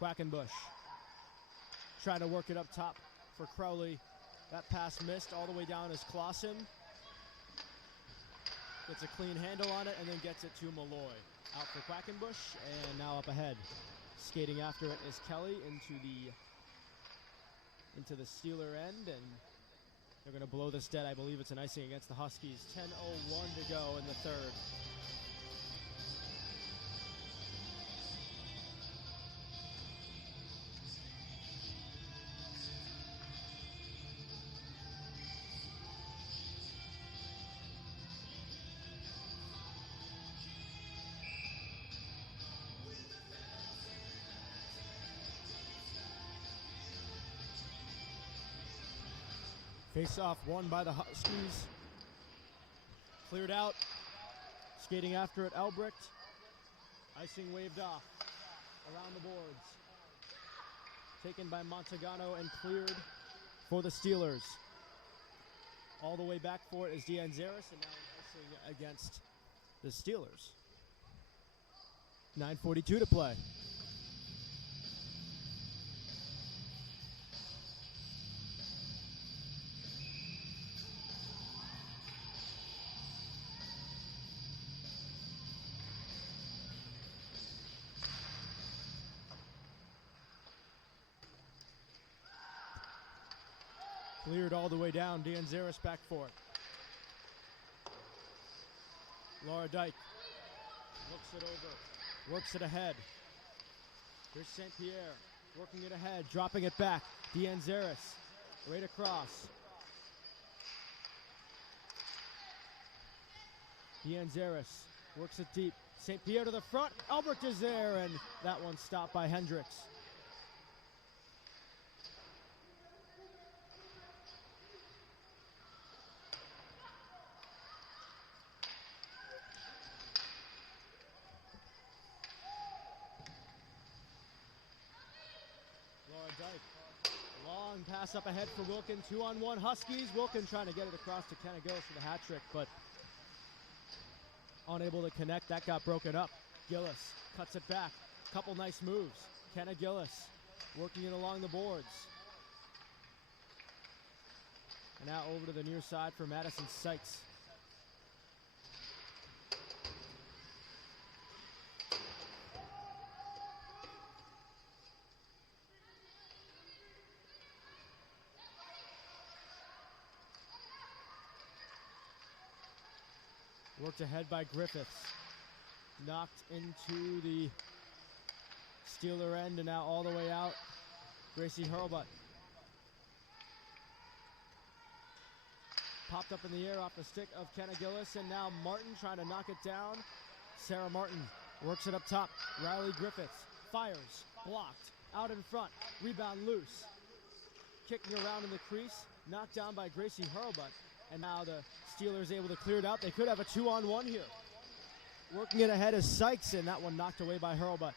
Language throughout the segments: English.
Quackenbush trying to work it up top for Crowley. That pass missed. All the way down is Clausen. Gets a clean handle on it and then gets it to Malloy. Out for Quackenbush, and now up ahead. Skating after it is Kelly into the Steeler end, and they're going to blow this dead. I believe it's an icing against the Huskies. 10:01 to go in the third. Face-off won by the Huskies. Cleared out. Skating after it, Albrecht. Icing waved off around the boards. Taken by Montagano and cleared for the Steelers. All the way back for it is Dianzaris, and now an icing against the Steelers. 9:42 to play. Cleared all the way down. Dianzaris back for it. Laura Dyke looks it over. Works it ahead. Here's St. Pierre working it ahead. Dropping it back. Dianzaris right across. Dianzaris works it deep. St. Pierre to the front. Albrecht is there, and that one stopped by Hendricks. Laura Dyke. Long pass up ahead for Wilkin. 2-on-1 Huskies. Wilkin trying to get it across to Kenna Gillis for the hat trick, but unable to connect. That got broken up. Gillis cuts it back. Couple nice moves. Kenna Gillis working it along the boards. And now over to the near side for Madison Sykes. Worked ahead by Griffiths. Knocked into the Steeler end, and now all the way out, Gracie Hurlbutt. Popped up in the air off the stick of Kenna Gillis, and now Martin trying to knock it down. Sarah Martin works it up top. Riley Griffiths fires, blocked, out in front, rebound loose. Kicking around in the crease, knocked down by Gracie Hurlbutt. And now the Steelers able to clear it out. They could have a 2-on-1 here. Working it ahead is Sykes, and that one knocked away by Hurlbutt.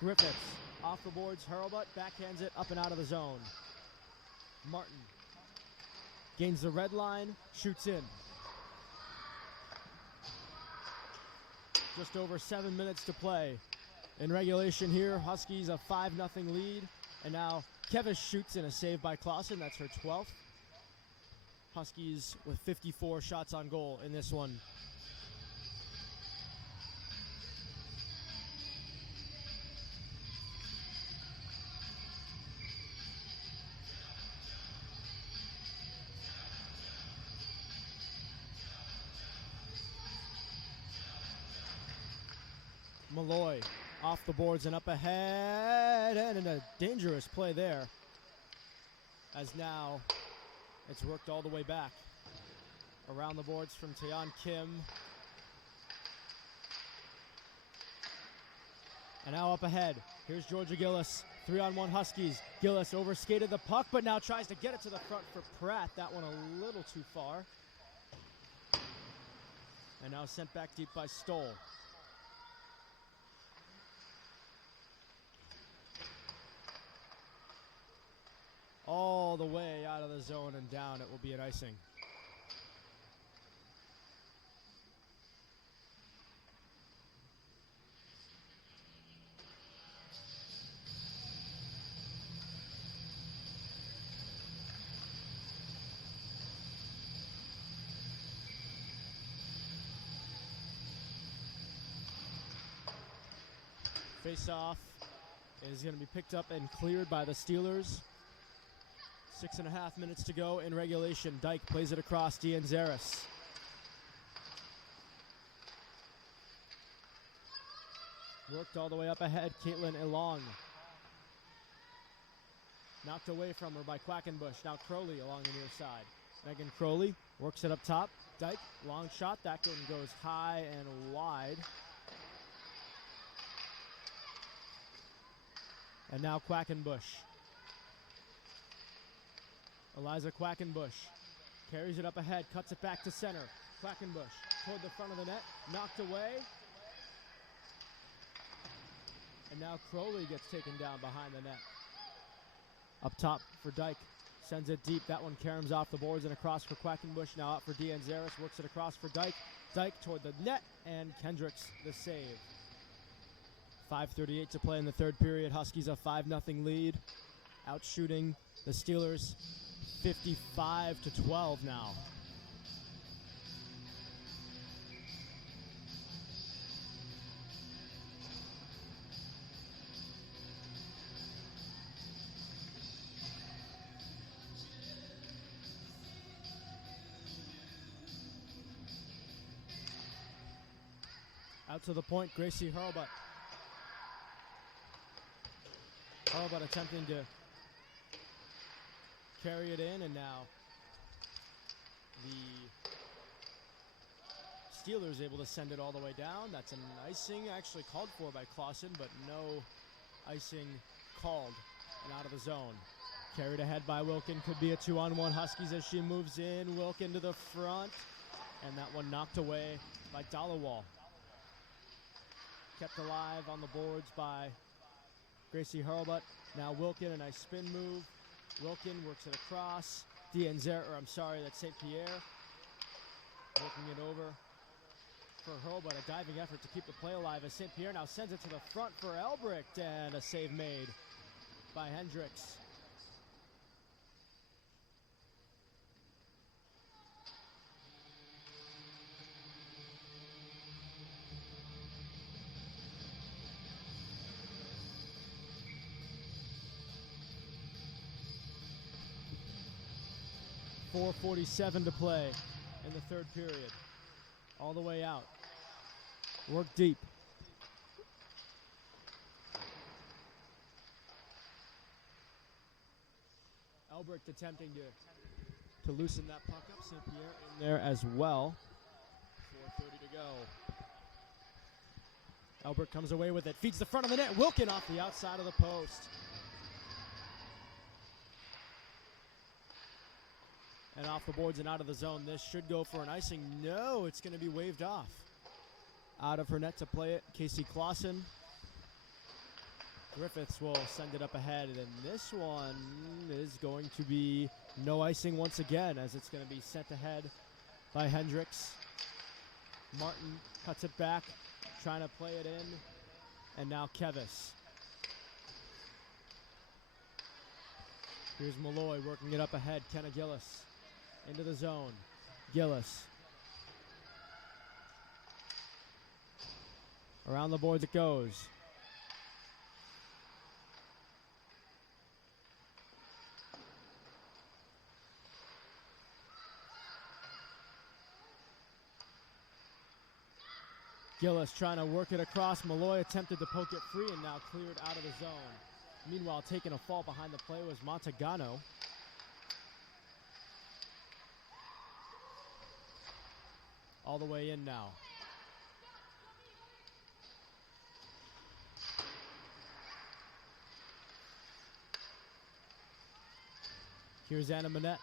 Griffiths off the boards. Hurlbutt backhands it up and out of the zone. Martin gains the red line, shoots in. Just over 7 minutes to play. In regulation here, Huskies a 5-0 lead. And now Kevis shoots in, a save by Clausen. That's her 12th. Huskies with 54 shots on goal in this one. Malloy off the boards and up ahead, and in a dangerous play there, as now it's worked all the way back. Around the boards from Taeyeon Kim. And now up ahead. Here's Georgia Gillis. 3-on-1 Huskies. Gillis overskated the puck, but now tries to get it to the front for Pratt. That one a little too far. And now sent back deep by Stoll. All the way out of the zone and down. It will be an icing. Face-off is going to be picked up and cleared by the Steelers. 6.5 minutes to go in regulation. Dyke plays it across. D'Anzaris. Worked all the way up ahead. Caitlin Elong. Knocked away from her by Quackenbush. Now Crowley along the near side. Megan Crowley works it up top. Dyke, long shot. That one goes high and wide. And now Quackenbush. Eliza Quackenbush carries it up ahead, cuts it back to center. Quackenbush toward the front of the net, knocked away. And now Crowley gets taken down behind the net. Up top for Dyke, sends it deep. That one caroms off the boards and across for Quackenbush. Now out for D'Anzaris, works it across for Dyke. Dyke toward the net, and Kendricks the save. 5:38 to play in the third period. Huskies a 5-0 lead. Out shooting the Steelers 55-12 now. Out to the point, Gracie Hurlbutt. Hurlbutt attempting to carry it in, and now the Steelers able to send it all the way down. That's an icing actually called for by Clausen, but no icing called and out of the zone. Carried ahead by Wilkin. Could be a 2-on-1 Huskies as she moves in. Wilkin to the front, and that one knocked away by Dollawall. Kept alive on the boards by Gracie Hurlbutt. Now Wilkin, a nice spin move. Wilkin works it across. That's St. Pierre. Working it over for Hurlbutt. A diving effort to keep the play alive as St. Pierre now sends it to the front for Elbricht, and a save made by Hendricks. .447 to play in the third period. All the way out. Work deep. Elbricht attempting to loosen that puck up. St. Pierre in there as well. 4:30 to go. Elbricht comes away with it. Feeds the front of the net. Wilkin off the outside of the post. And off the boards and out of the zone. This should go for an icing. No, it's going to be waved off. Out of her net to play it, Casey Clausen. Griffiths will send it up ahead. And this one is going to be no icing once again, as it's going to be sent ahead by Hendricks. Martin cuts it back, trying to play it in. And now Kevis. Here's Malloy working it up ahead. Kenna Gillis. Into the zone. Gillis. Around the boards it goes. Gillis trying to work it across. Malloy attempted to poke it free and now cleared out of the zone. Meanwhile, taking a fall behind the play was Montagano. All the way in now. Here's Anna Manette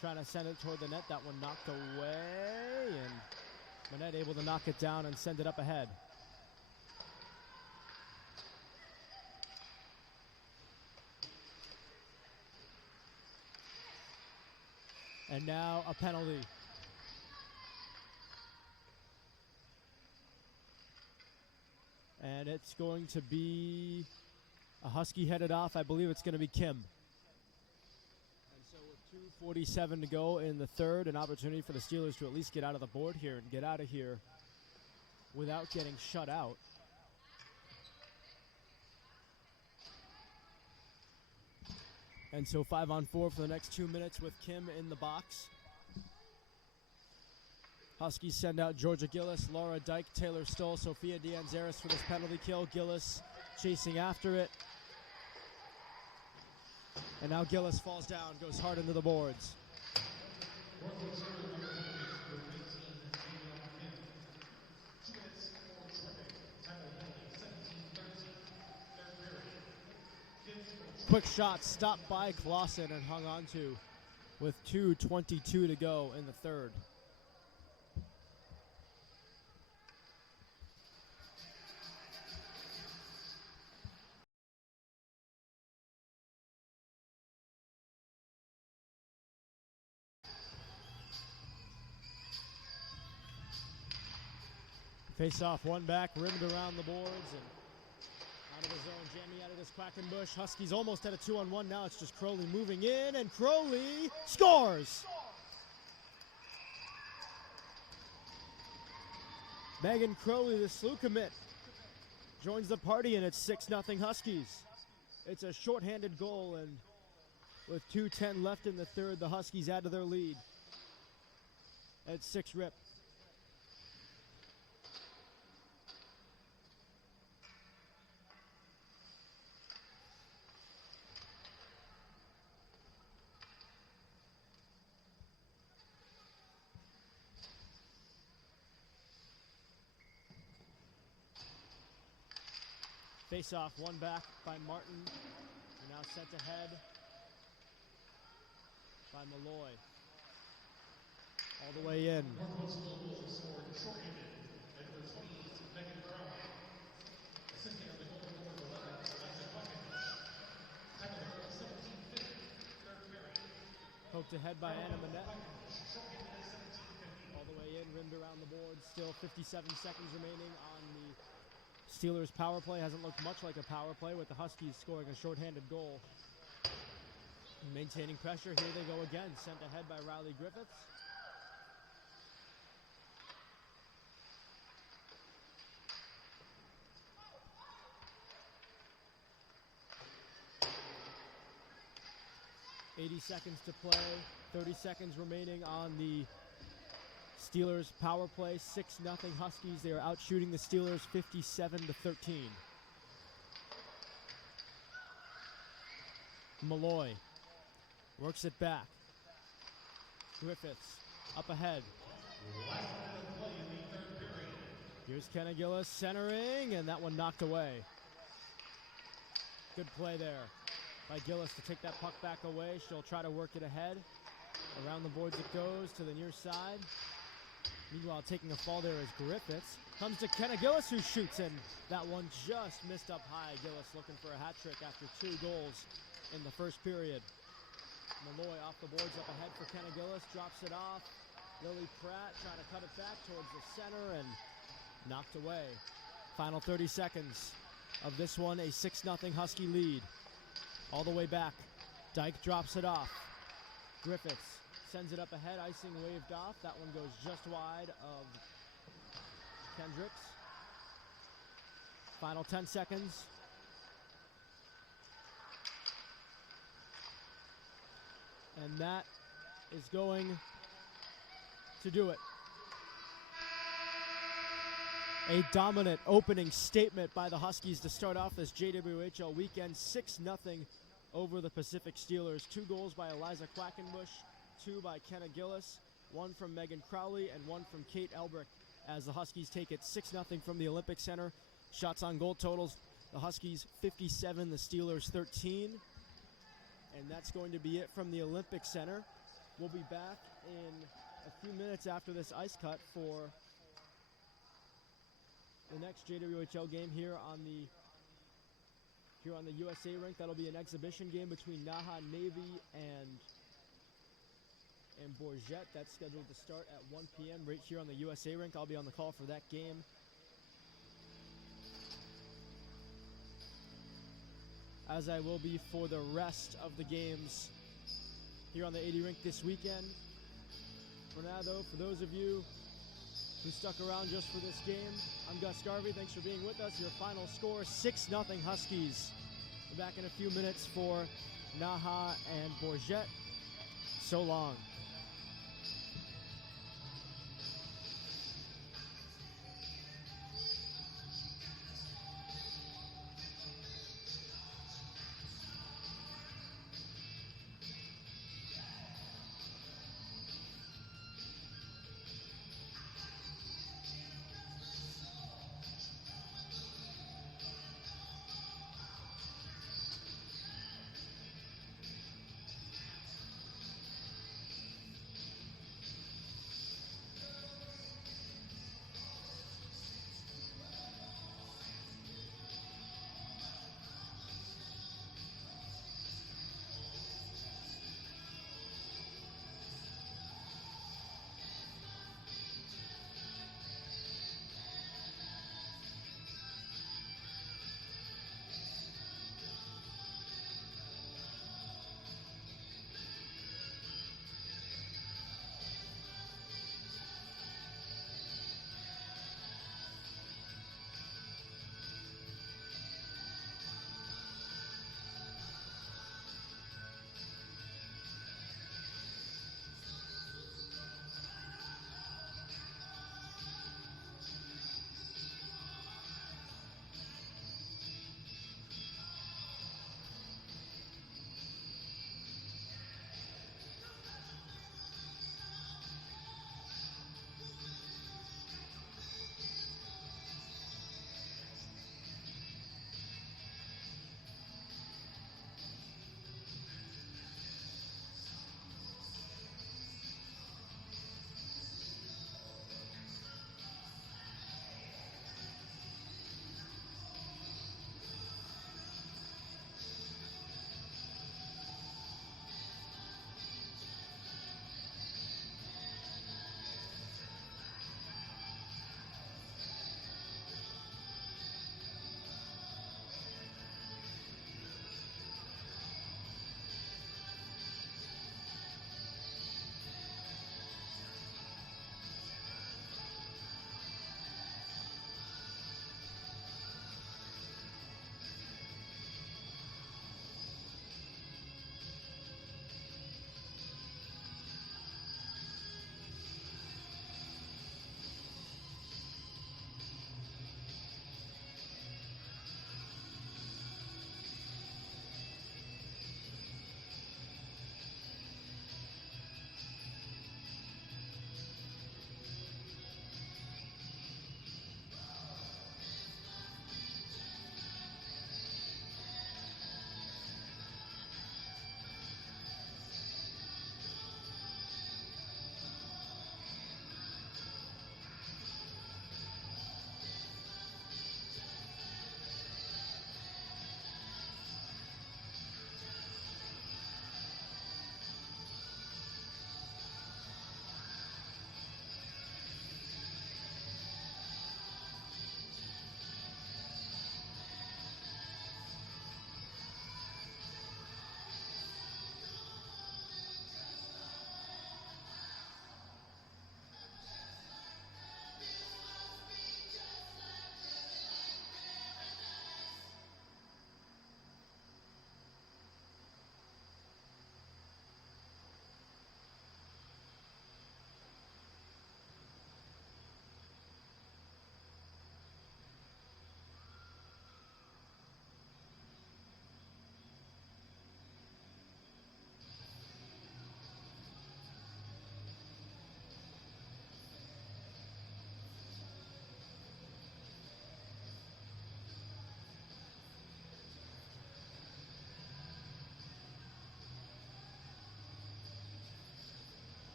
trying to send it toward the net. That one knocked away, and Manette able to knock it down and send it up ahead. And now a penalty. And it's going to be a Husky headed off. I believe it's going to be Kim. And so with 2:47 to go in the third, an opportunity for the Steelers to at least get out of the board here and get out of here without getting shut out. And so 5-on-4 for the next 2 minutes with Kim in the box. Huskies send out Georgia Gillis, Laura Dyke, Taylor Stoll, Sophia Dianzaris for this penalty kill. Gillis chasing after it. And now Gillis falls down, goes hard into the boards. Quick shot stopped by Clausen and hung on to with 2:22 to go in the third. Face off, one back, rimmed around the boards and out of the zone, jamming out of this Quackenbush. Huskies almost at a 2-on-1. Now it's just Crowley moving in, and Crowley scores! Megan Crowley, the SLU commit, joins the party, and it's 6-0 Huskies. It's a shorthanded goal, and with 2:10 left in the third, the Huskies add to their lead at 6-rip. Face off, one back by Martin. And now sent ahead by Malloy. All the way in. Poked ahead by Anna Manette. All the way in, rimmed around the board. Still 57 seconds remaining on the Steelers' power play. Hasn't looked much like a power play with the Huskies scoring a shorthanded goal. Maintaining pressure, here they go again. Sent ahead by Riley Griffiths. .80 seconds to play, 30 seconds remaining on the Steelers power play. 6-0 Huskies. They are out shooting the Steelers 57-13. Malloy works it back. Griffiths up ahead. Here's Kenna Gillis centering, and that one knocked away. Good play there by Gillis to take that puck back away. She'll try to work it ahead. Around the boards it goes to the near side. Meanwhile, taking a fall there is Griffiths. Comes to Kenna Gillis, who shoots, and that one just missed up high. Gillis looking for a hat trick after 2 goals in the first period. Malloy off the boards up ahead for Kenna Gillis. Drops it off. Lily Pratt trying to cut it back towards the center and knocked away. Final 30 seconds of this one, a 6-0 Husky lead. All the way back. Dyke drops it off. Griffiths sends it up ahead, icing waved off. That one goes just wide of Kendricks. Final 10 seconds. And that is going to do it. A dominant opening statement by the Huskies to start off this JWHL weekend. 6-0 over the Pacific Steelers. 2 goals by Eliza Quackenbush, 2 by Kenna Gillis, 1 from Megan Crowley, and 1 from Kate Elbrick as the Huskies take it 6-0 from the Olympic Center. Shots on goal totals, the Huskies 57, the Steelers 13. And that's going to be it from the Olympic Center. We'll be back in a few minutes after this ice cut for the next JWHL game here on the USA rink. That'll be an exhibition game between NAHA, Navy, and Bourget. That's scheduled to start at 1 p.m. right here on the USA rink. I'll be on the call for that game. As I will be for the rest of the games here on the 80 rink this weekend. For now, though, for those of you who stuck around just for this game, I'm Gus Garvey. Thanks for being with us. Your final score, 6-0 Huskies. We're back in a few minutes for NAHA and Bourget. So long.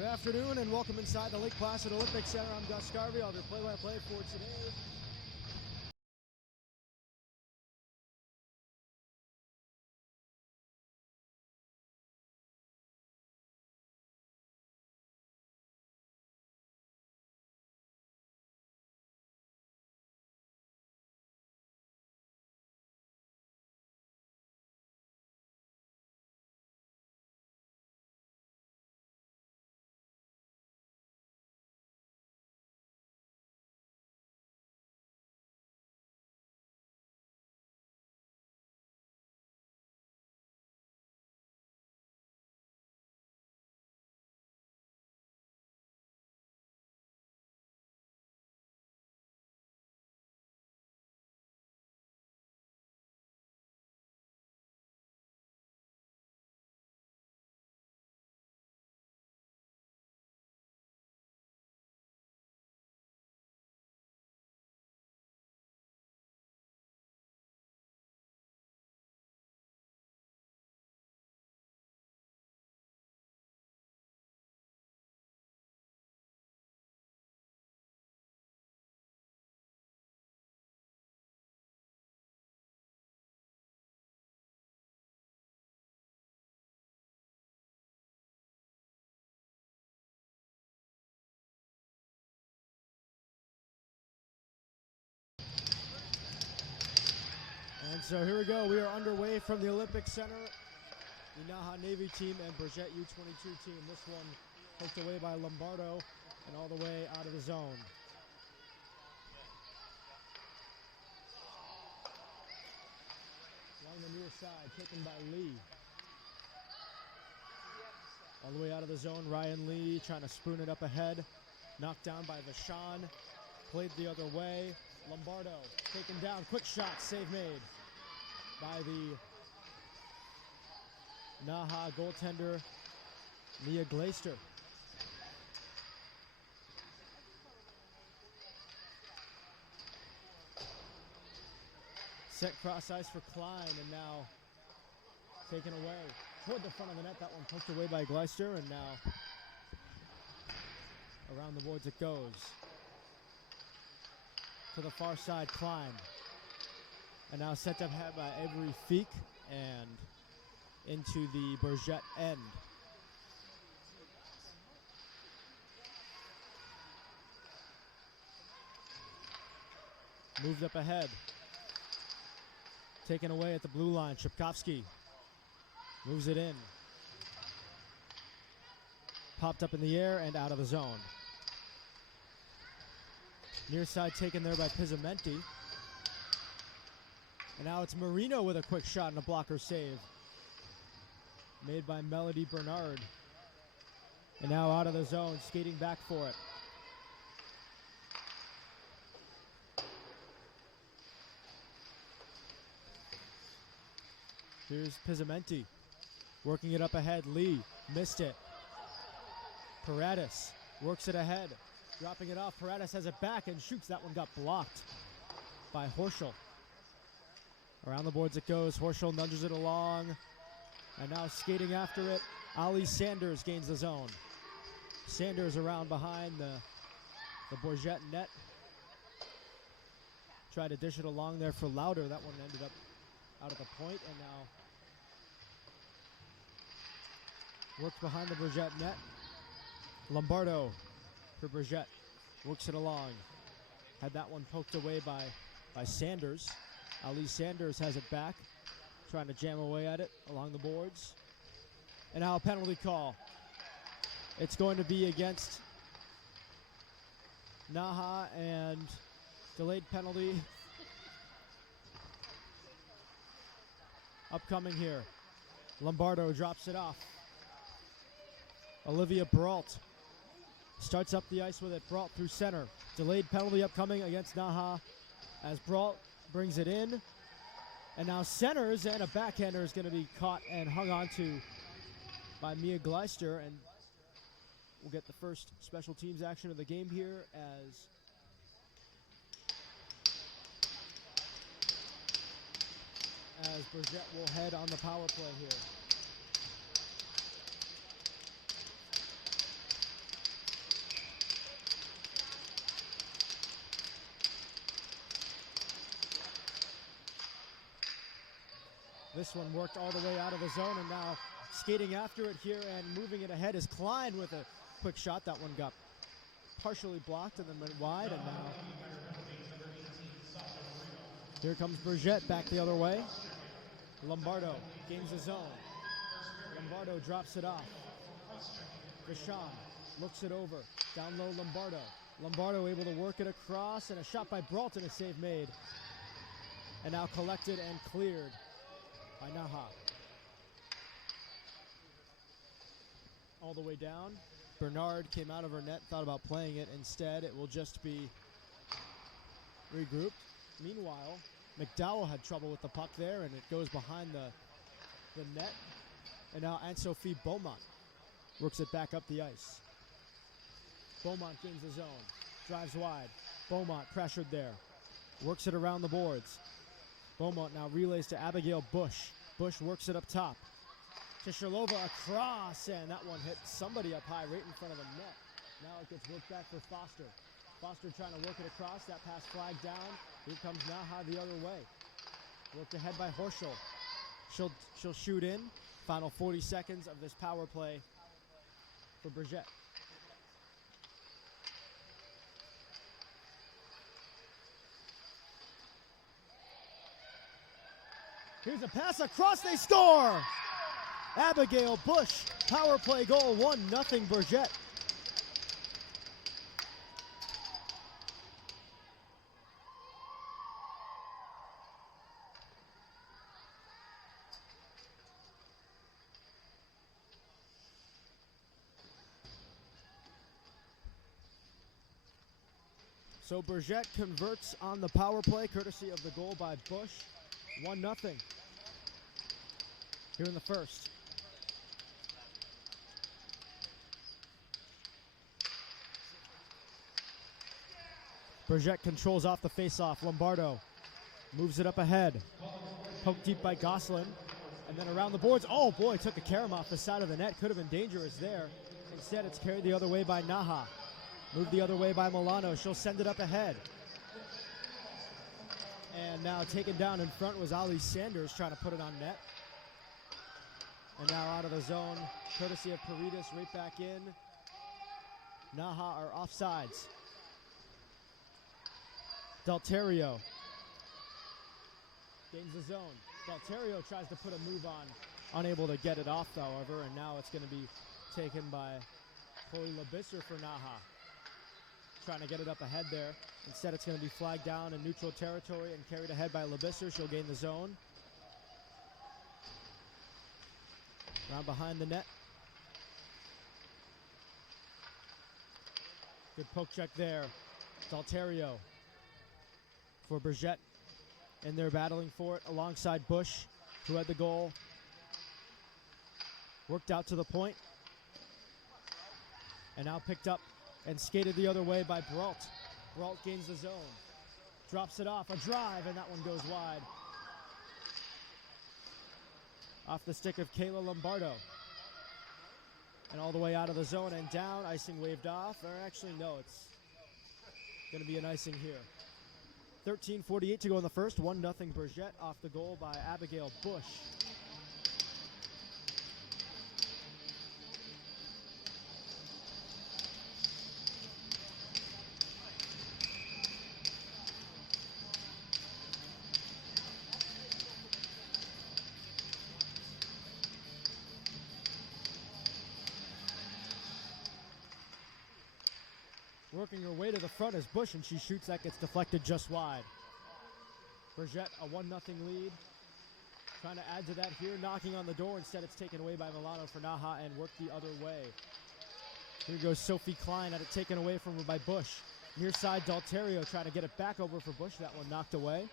Good afternoon and welcome inside the Lake Placid Olympic Center. I'm Gus Scarvey. I'll have your play-by-play for today. And so here we go. We are underway from the Olympic Center. The NAHA Navy team and Bourget U22 team. This one poked away by Lombardo and all the way out of the zone. Along the near side, taken by Lee. All the way out of the zone, Ryan Lee trying to spoon it up ahead. Knocked down by Vashon. Played the other way. Lombardo taken down. Quick shot, save made by the NAHA goaltender, Mia Glaister. Set cross ice for Klein, and now taken away toward the front of the net. That one poked away by Glaister, and now around the boards it goes. To the far side, Klein. And now set up by Avery Feek and into the Bourget end. Moved up ahead. Taken away at the blue line. Shipkovsky moves it in. Popped up in the air and out of the zone. Near side taken there by Pizzamenti. And now it's Marino with a quick shot and a blocker save. Made by Melody Bernard. And now out of the zone, skating back for it. Here's Pizzamenti. Working it up ahead. Lee missed it. Paradis works it ahead. Dropping it off. Paradis has it back and shoots. That one got blocked by Horschel. Around the boards it goes. Horschel nudges it along. And now skating after it, Ali Sanders gains the zone. Sanders around behind the Bourget net. Tried to dish it along there for Lauder. That one ended up out at the point, and now worked behind the Bourget net. Lombardo for Bourget. Works it along. Had that one poked away by Sanders. Ali Sanders has it back. Trying to jam away at it along the boards. And now a penalty call. It's going to be against NAHA, and delayed penalty upcoming here. Lombardo drops it off. Olivia Brault starts up the ice with it. Brault through center. Delayed penalty upcoming against NAHA as Brault brings it in. And now centers, and a backhander is going to be caught and hung on to by Mia Glaister. And we'll get the first special teams action of the game here as Bourget will head on the power play here. This one worked all the way out of the zone, and now skating after it here and moving it ahead is Klein with a quick shot. That one got partially blocked and then went wide, and now here comes Bourget back the other way. Lombardo gains the zone. Lombardo drops it off. Vachon looks it over. Down low, Lombardo. Lombardo able to work it across, and a shot by Brault and a save made. And now collected and cleared by NAHA. All the way down. Bernard came out of her net, thought about playing it. Instead, it will just be regrouped. Meanwhile, McDowell had trouble with the puck there, and it goes behind the net. And now Anne-Sophie Beaumont works it back up the ice. Beaumont gains the zone, drives wide. Beaumont pressured there, works it around the boards. Beaumont now relays to Abigail Bush. Bush works it up top. Tisharlova across, and that one hit somebody up high right in front of the net. Now it gets worked back for Foster. Foster trying to work it across. That pass flagged down. Here comes NAHA the other way. Worked ahead by Horschel. She'll shoot in. Final 40 seconds of this power play for Bourget. Here's a pass across, they score! Abigail Bush, power play goal, 1-0 Bourget. So Bourget converts on the power play, courtesy of the goal by Bush. 1-0 here in the first. Bourget controls off the face-off. Lombardo moves it up ahead. Poked deep by Gosselin. And then around the boards. Oh boy, took a carom off the side of the net. Could have been dangerous there. Instead, it's carried the other way by NAHA. Moved the other way by Milano. She'll send it up ahead. And now taken down in front was Ali Sanders trying to put it on net. And now out of the zone, courtesy of Paredes, right back in. NAHA are offsides. Delterio gains the zone. Delterio tries to put a move on. Unable to get it off, however, and now it's going to be taken by Chloe Labisser for NAHA. Trying to get it up ahead there. Instead, it's going to be flagged down in neutral territory and carried ahead by Labisser. She'll gain the zone. Around behind the net. Good poke check there. Delterio for Bourget. And they're battling for it alongside Bush, who had the goal. Worked out to the point. And now picked up and skated the other way by Brault. Brault gains the zone. Drops it off. A drive, and that one goes wide. Off the stick of Kayla Lombardo. And all the way out of the zone and down. Icing waved off. Or actually, no, it's going to be an icing here. 13:48 to go in the first. 1-0 Bourget off the goal by Abigail Bush. Working her way to the front is Bush, and she shoots. That gets deflected just wide. Bourget, a 1-0 lead. Trying to add to that here, knocking on the door. Instead, it's taken away by Milano for NAHA and worked the other way. Here goes Sophie Klein, had it taken away from her by Bush. Near side, Delterio trying to get it back over for Bush. That one knocked away.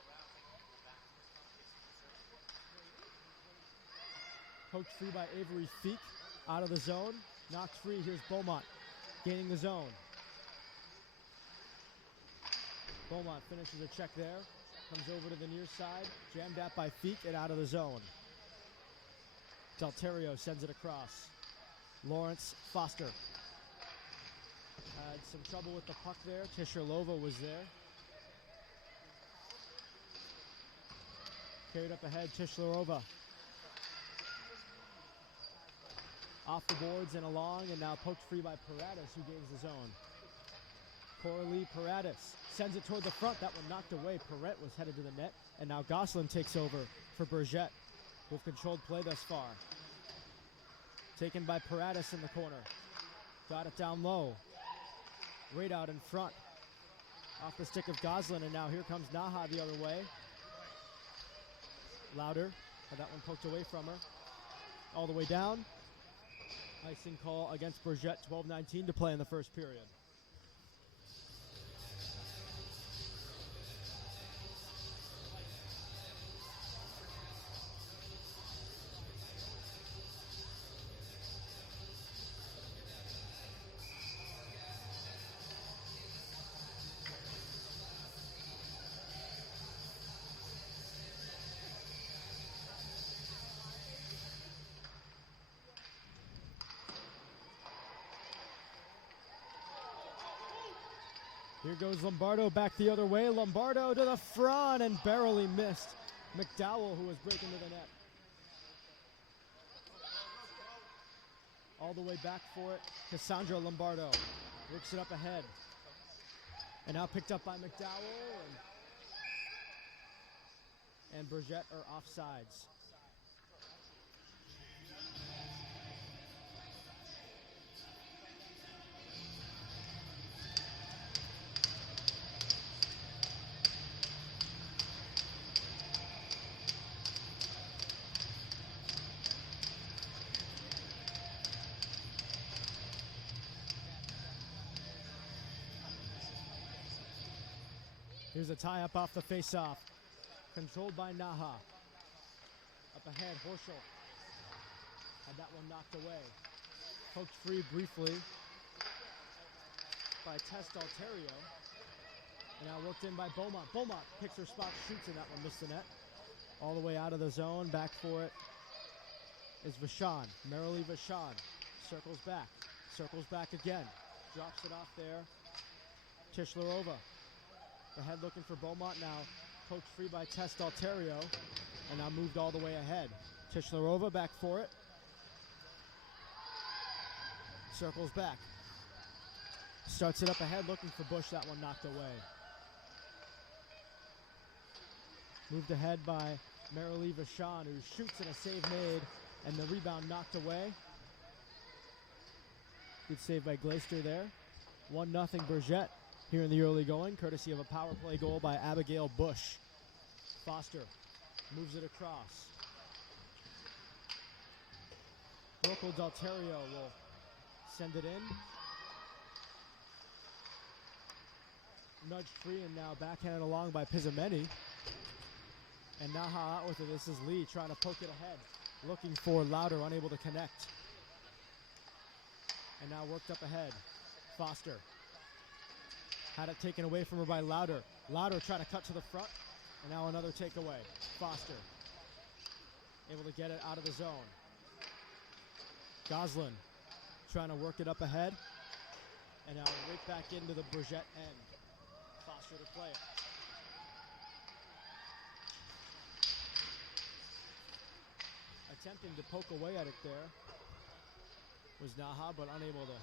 Poked free by Avery Feek. Out of the zone. Knocked free. Here's Beaumont gaining the zone. Beaumont finishes a check there. Comes over to the near side. Jammed at by Feek and out of the zone. Delterio sends it across. Lawrence Foster had some trouble with the puck there. Tisharlova was there. Carried up ahead, Tisharlova Off the boards and along, and now poked free by Paradis, who gains the zone. Coralie Paradis sends it toward the front. That one knocked away. Perret was headed to the net, and now Gosselin takes over for Bourget, who've controlled play thus far. Taken by Paradis in the corner. Got it down low. Right out in front. Off the stick of Gosselin, and now here comes NAHA the other way. Louder, had that one poked away from her. All the way down. Icing call against Bourget, 12:19 to play in the first period. Here goes Lombardo back the other way. Lombardo to the front and barely missed McDowell, who was breaking to the net. All the way back for it, Cassandra Lombardo works it up ahead. And now picked up by McDowell, and Bourget are offsides. Here's a tie-up off the face-off. Controlled by NAHA. Up ahead, Horschel. Had that one knocked away. Poked free briefly by Tess Dalterio. And now worked in by Beaumont. Beaumont picks her spot, shoots, and that one missed the net. All the way out of the zone. Back for it is Vachon. Marilee Vachon. Circles back again. Drops it off there. Tishlerova. Ahead looking for Beaumont now. Poked free by Tess Dalterio. And now moved all the way ahead. Tishlerova back for it. Circles back. Starts it up ahead looking for Bush. That one knocked away. Moved ahead by Marilee Vachon, who shoots and a save made. And the rebound knocked away. Good save by Glaister there. 1-0 Bourget here in the early going, courtesy of a power play goal by Abigail Bush. Foster moves it across. Rocco Dalterio will send it in. Nudged free and now backhanded along by Pizzameni. And NAHA out with it. This is Lee trying to poke it ahead. Looking for Louder, unable to connect. And now worked up ahead. Foster. Had it taken away from her by Louder. Louder trying to cut to the front. And now another takeaway. Foster. Able to get it out of the zone. Gosselin trying to work it up ahead. And now right back into the Bourget end. Foster to play it. Attempting to poke away at it there was NAHA, but unable to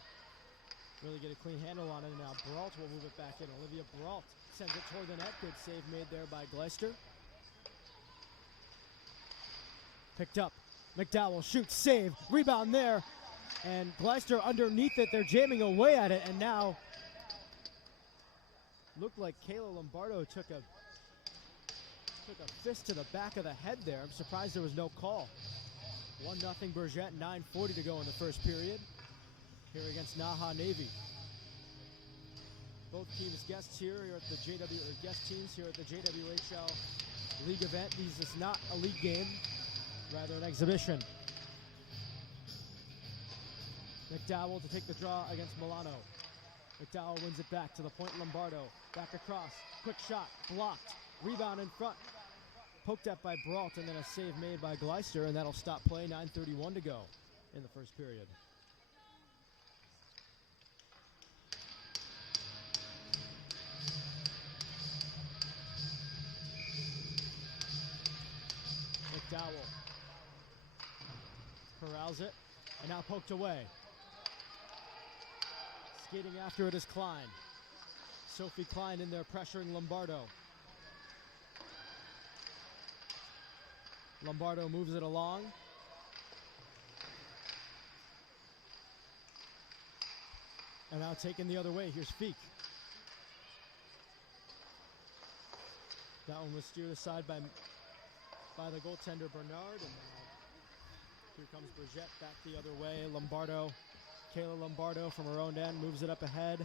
really get a clean handle on it. And now Brault will move it back in. Olivia Brault sends it toward the net. Good save made there by Glaister. Picked up. McDowell shoots, save, rebound there. And Glaister underneath it. They're jamming away at it. And now looked like Kayla Lombardo took a fist to the back of the head there. I'm surprised there was no call. 1-0 Bourget, 9:40 to go in the first period. Here against NAHA Navy. Both teams guest teams here at the JWHL League event. This is not a league game, rather an exhibition. McDowell to take the draw against Milano. McDowell wins it back to the point. Lombardo back across. Quick shot, blocked. Rebound in front. Poked at by Brault, and then a save made by Glaister, and that'll stop play. 9:31 to go in the first period. McDowell corrals it, And now poked away. Skating after it is Klein. Sophie Klein in there pressuring Lombardo. Lombardo moves it along. And now taken the other way. Here's Feek. That one was steered aside by the goaltender Bernard. And here comes Bourget back the other way. Lombardo, Kayla Lombardo from her own end moves it up ahead.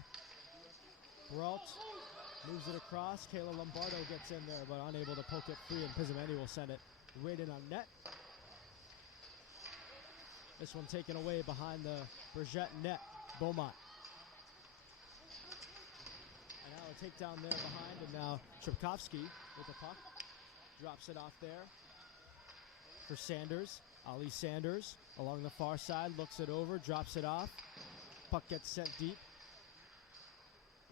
Brault moves it across. Kayla Lombardo gets in there but unable to poke it free, and Pizzamenti will send it right in on net. This one taken away behind the Bourget net. Beaumont. And now a takedown there behind, and now Tripkovsky with the puck. Drops it off there for Sanders. Ali Sanders along the far side, looks it over, drops it off. Puck gets sent deep.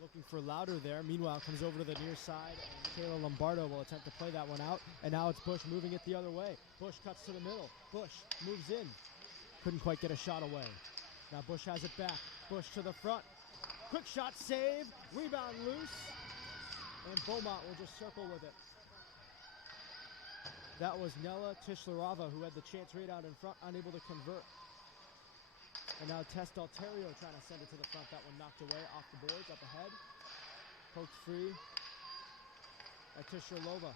Looking for Louder there. Meanwhile, comes over to the near side, and Kayla Lombardo will attempt to play that one out. And now it's Bush moving it the other way. Bush cuts to the middle. Bush moves in. Couldn't quite get a shot away. Now Bush has it back. Bush to the front. Quick shot save. Rebound loose. And Beaumont will just circle with it. That was Nella Tishlarova who had the chance right out in front, unable to convert. And now Tess Dalterio trying to send it to the front. That one knocked away off the boards, up ahead. Poked free by Tishlarova.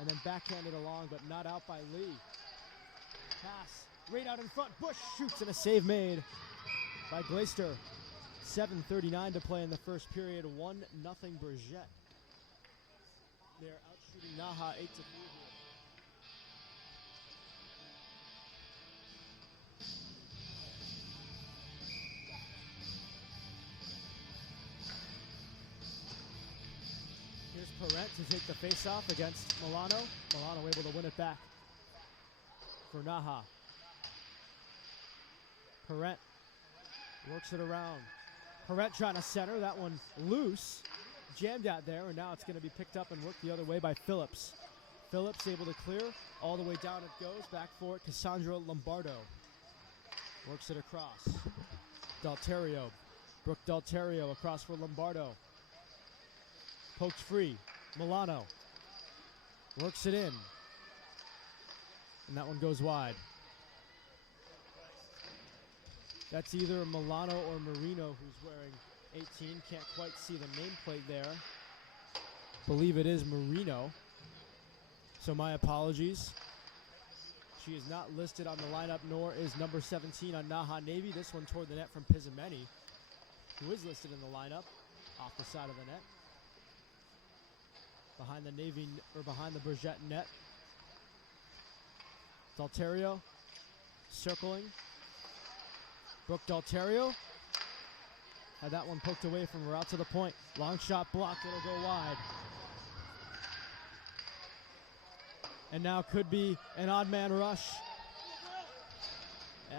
And then backhanded along, but not out by Lee. Pass, right out in front. Bush shoots, and a save made by Glaister. 7:39 to play in the first period. 1-0 Bourget. They're out shooting NAHA 8-3 here. Here's Parent to take the face-off against Milano. Milano able to win it back for NAHA. Parent works it around. Parent trying to center. That one loose. Jammed out there, and now it's going to be picked up and worked the other way by Phillips. Phillips able to clear. All the way down it goes. Back for it, Cassandra Lombardo. Works it across. Dalterio. Brooke Dalterio across for Lombardo. Poked free. Milano. Works it in. And that one goes wide. That's either Milano or Marino who's wearing 18. Can't quite see the nameplate there. Believe it is Marino. So my apologies. She is not listed on the lineup, nor is number 17 on NAHA Navy. This one toward the net from Pizzamenti, who is listed in the lineup off the side of the net. Behind the Navy, or behind the Bourget net. Dalterio circling. Brooke Dalterio had that one poked away from her out to the point. Long shot blocked, it'll go wide. And now could be an odd man rush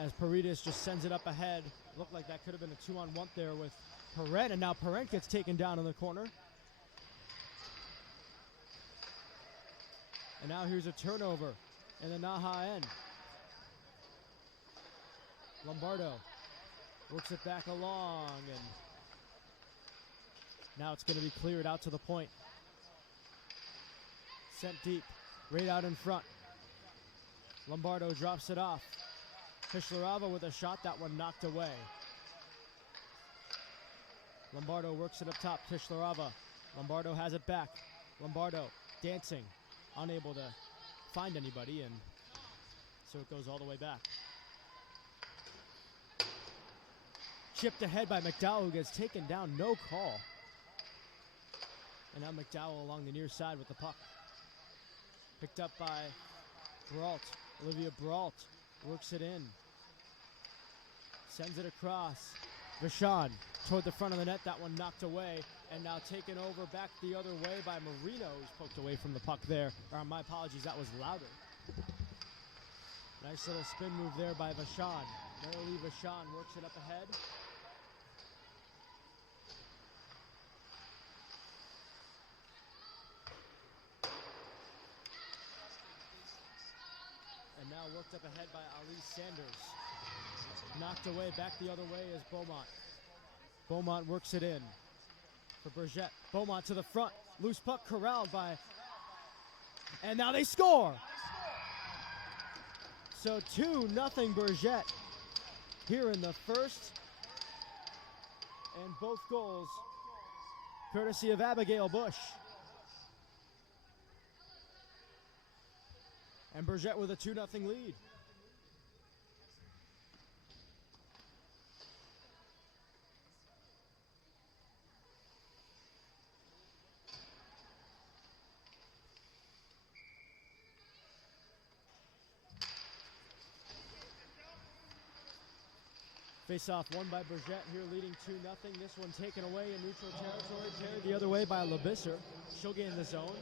as Paredes just sends it up ahead. Looked like that could have been a 2-on-1 there with Parent, and now Parent gets taken down in the corner. And now here's a turnover in the NAHA end. Lombardo works it back along, and now it's going to be cleared out to the point. Sent deep, right out in front. Lombardo drops it off. Tishlarova with a shot, that one knocked away. Lombardo works it up top, Tishlarova. Lombardo has it back. Lombardo dancing, unable to find anybody, and so it goes all the way back. Chipped ahead by McDowell, who gets taken down, no call. And now McDowell along the near side with the puck. Picked up by Brault. Olivia Brault works it in. Sends it across. Vachon toward the front of the net, that one knocked away. And now taken over back the other way by Marino, who's poked away from the puck there. Or my apologies, that was Louder. Nice little spin move there by Vachon. Marilee Vachon works it up ahead. And now worked up ahead by Ali Sanders. Knocked away, back the other way is Beaumont. Beaumont works it in for Bourget. Beaumont to the front. Loose puck corralled by, and now they score. So 2-0 Bourget here in the first. And both goals courtesy of Abigail Bush. And Bourget with a 2-0 lead. Face-off won by Bourget here, leading 2-0. This one taken away in neutral territory, carried the other way by LeBisser. She'll gain the zone.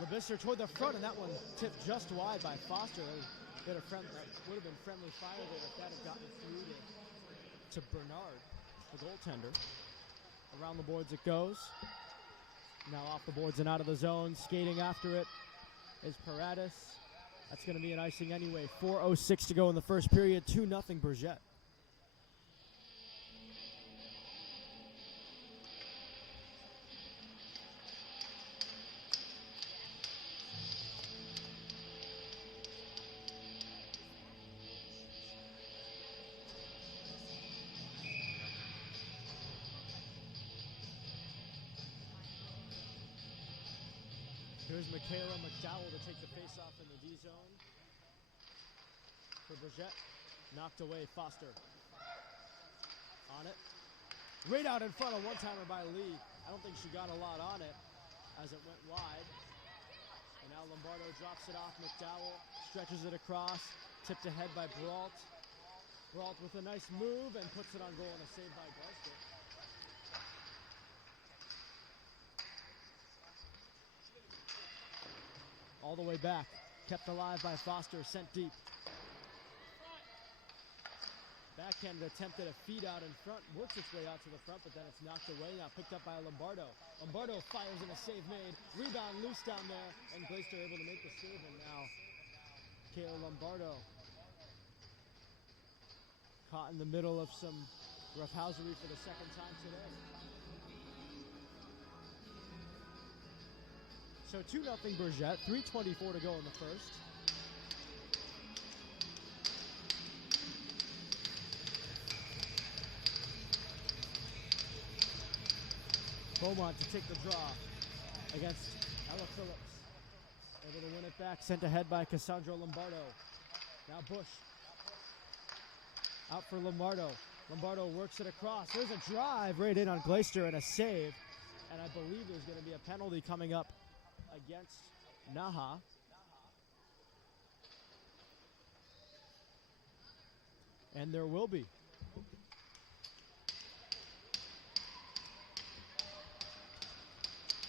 LeBisser toward the front, and that one tipped just wide by Foster. That would have been friendly fire there if that had gotten through to Bernard, the goaltender. Around the boards it goes. Now off the boards and out of the zone. Skating after it is Paradis. That's going to be an icing anyway. 4:06 to go in the first period. 2-0 Bourget. Here's Michaela McDowell to take the face-off in the D-zone. For Bourget, knocked away, Foster. On it. Right out in front, a one-timer by Lee. I don't think she got a lot on it as it went wide. And now Lombardo drops it off. McDowell stretches it across, tipped ahead by Brault. Brault with a nice move and puts it on goal and a save by Gleister. All the way back, kept alive by Foster, sent deep. Backhanded attempted a feed out in front, works its way out to the front, but then it's knocked away, now picked up by Lombardo. Lombardo fires in a save made, rebound loose down there, and Gleister able to make the save, and now Kayla Lombardo caught in the middle of some roughhousery for the second time today. So 2-0 Bourget, 3:24 to go in the first. Beaumont to take the draw against Ella Phillips. Able to win it back, sent ahead by Cassandra Lombardo. Now Bush. Out for Lombardo. Lombardo works it across. There's a drive right in on Gleister and a save. And I believe there's going to be a penalty coming up against NAHA. And there will be.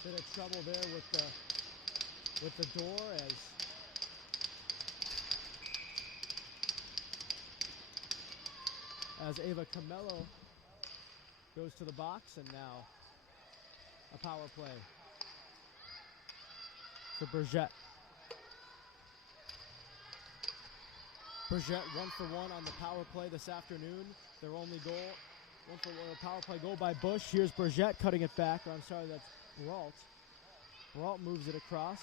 Bit of trouble there with the door as Ava Camello goes to the box, and now a power play for Bourget. Bourget 1-for-1 on the power play this afternoon. Their only goal, 1-for-1 power play goal by Bush. Here's Bourget cutting it back. I'm sorry, that's Brault. Brault moves it across.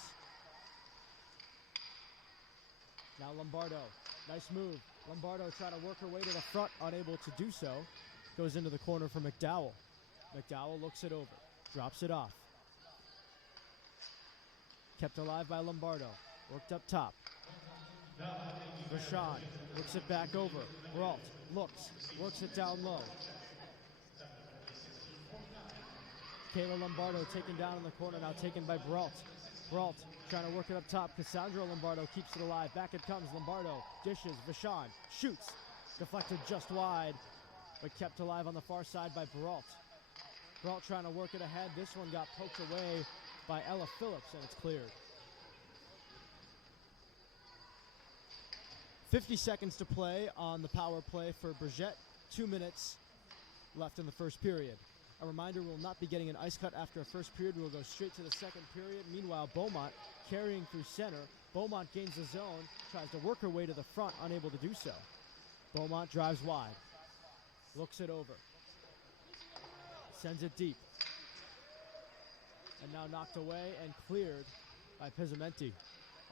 Now Lombardo, nice move. Lombardo trying to work her way to the front, unable to do so. Goes into the corner for McDowell. McDowell looks it over, drops it off. Kept alive by Lombardo, worked up top. Vachon works it back over. Brault looks, works it down low. Kayla Lombardo taken down in the corner, now taken by Brault. Brault trying to work it up top. Cassandra Lombardo keeps it alive. Back it comes. Lombardo dishes. Vachon shoots. Deflected just wide, but kept alive on the far side by Brault. Brault trying to work it ahead. This one got poked away by Ella Phillips, and it's cleared. 50 seconds to play on the power play for Bourget. 2 minutes left in the first period. A reminder, we'll not be getting an ice cut after a first period. We'll go straight to the second period. Meanwhile, Beaumont carrying through center. Beaumont gains the zone, tries to work her way to the front, unable to do so. Beaumont drives wide. Looks it over. Sends it deep. And now knocked away and cleared by Pizzamenti.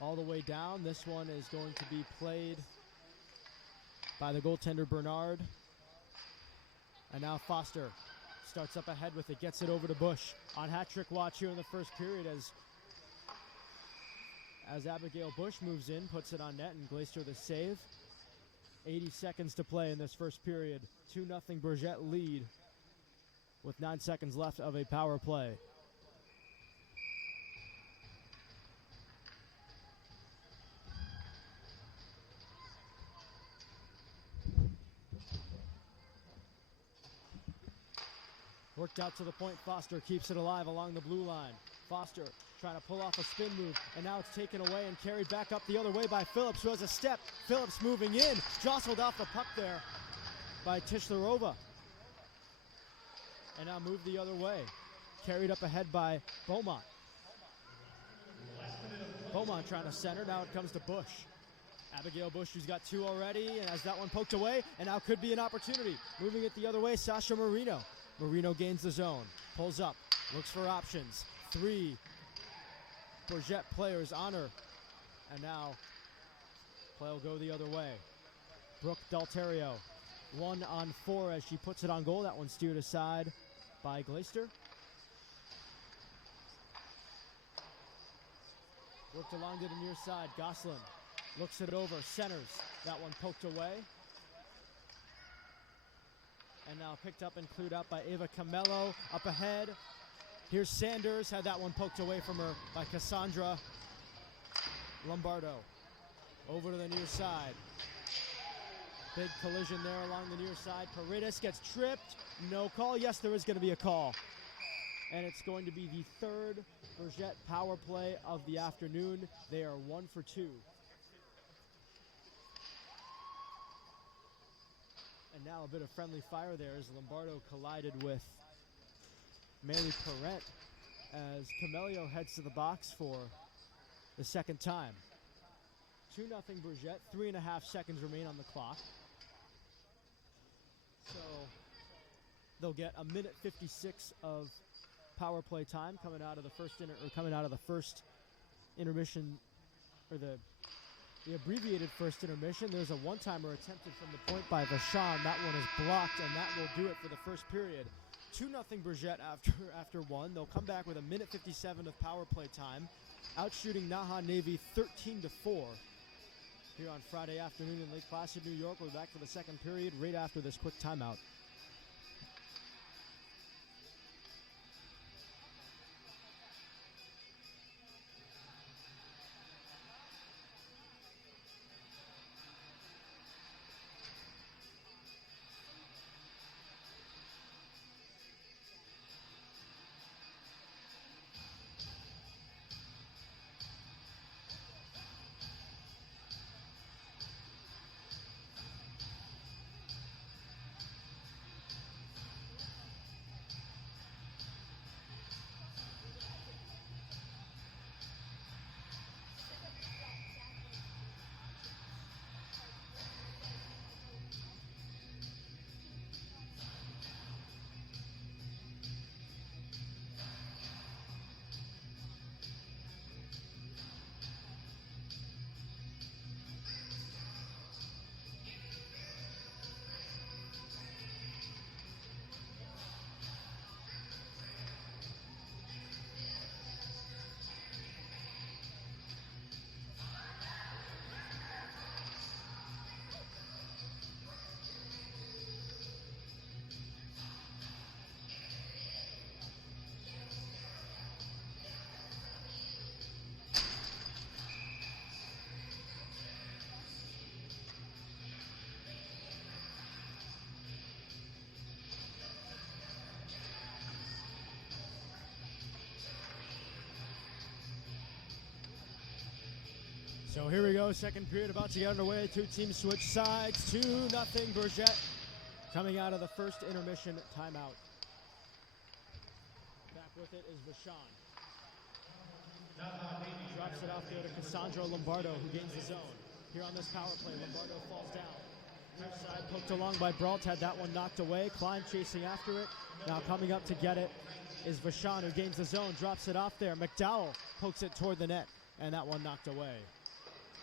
All the way down. This one is going to be played by the goaltender Bernard. And now Foster starts up ahead with it, gets it over to Bush. On hat trick watch here in the first period as Abigail Bush moves in, puts it on net, and Glaister the save. 80 seconds to play in this first period. 2-0 Bourget lead with 9 seconds left of a power play. Worked out to the point. Foster keeps it alive along the blue line. Foster trying to pull off a spin move, and now it's taken away and carried back up the other way by Phillips, who has a step. Phillips moving in, jostled off the puck there by Tishlarova. And now moved the other way. Carried up ahead by Beaumont. Beaumont trying to center, now it comes to Bush. Abigail Bush, who's got 2 already, and has that one poked away, and now could be an opportunity. Moving it the other way, Sasha Marino. Marino gains the zone, pulls up, looks for options. 3 Bourget players on her. And now play will go the other way. Brooke Dalterio, 1-on-4 as she puts it on goal. That one steered aside by Glaister. Worked along to the near side. Goslin looks it over, centers. That one poked away. And now picked up and cleared out by Ava Camello. Up ahead, here's Sanders. Had that one poked away from her by Cassandra Lombardo. Over to the near side. Big collision there along the near side. Paredes gets tripped. No call. Yes, there is going to be a call. And it's going to be the third Bourget power play of the afternoon. They are 1 for 2. And now a bit of friendly fire there as Lombardo collided with Mary Perrette as Camelio heads to the box for the second time. 2-0 Bourget, 3.5 seconds remain on the clock. So they'll get a minute 56 of power play time coming out of the first intermission, or the abbreviated first intermission. There's a one-timer attempted from the point by Vachon. That one is blocked, and that will do it for the first period. 2-0 Bourget after one. They'll come back with a minute 57 of power play time, outshooting NAHA Navy 13-4 here on Friday afternoon in Lake Placid, New York. We're back for the second period right after this quick timeout. So here we go, second period about to get underway. Two teams switch sides. 2-0 Bourget coming out of the first intermission timeout. Back with it is Vachon. Drops it off there to Cassandra Lombardo, who gains the zone. Here on this power play, Lombardo falls down. Near side poked along by Brault, had that one knocked away. Klein chasing after it. Now coming up to get it is Vachon, who gains the zone, drops it off there. McDowell pokes it toward the net, and that one knocked away.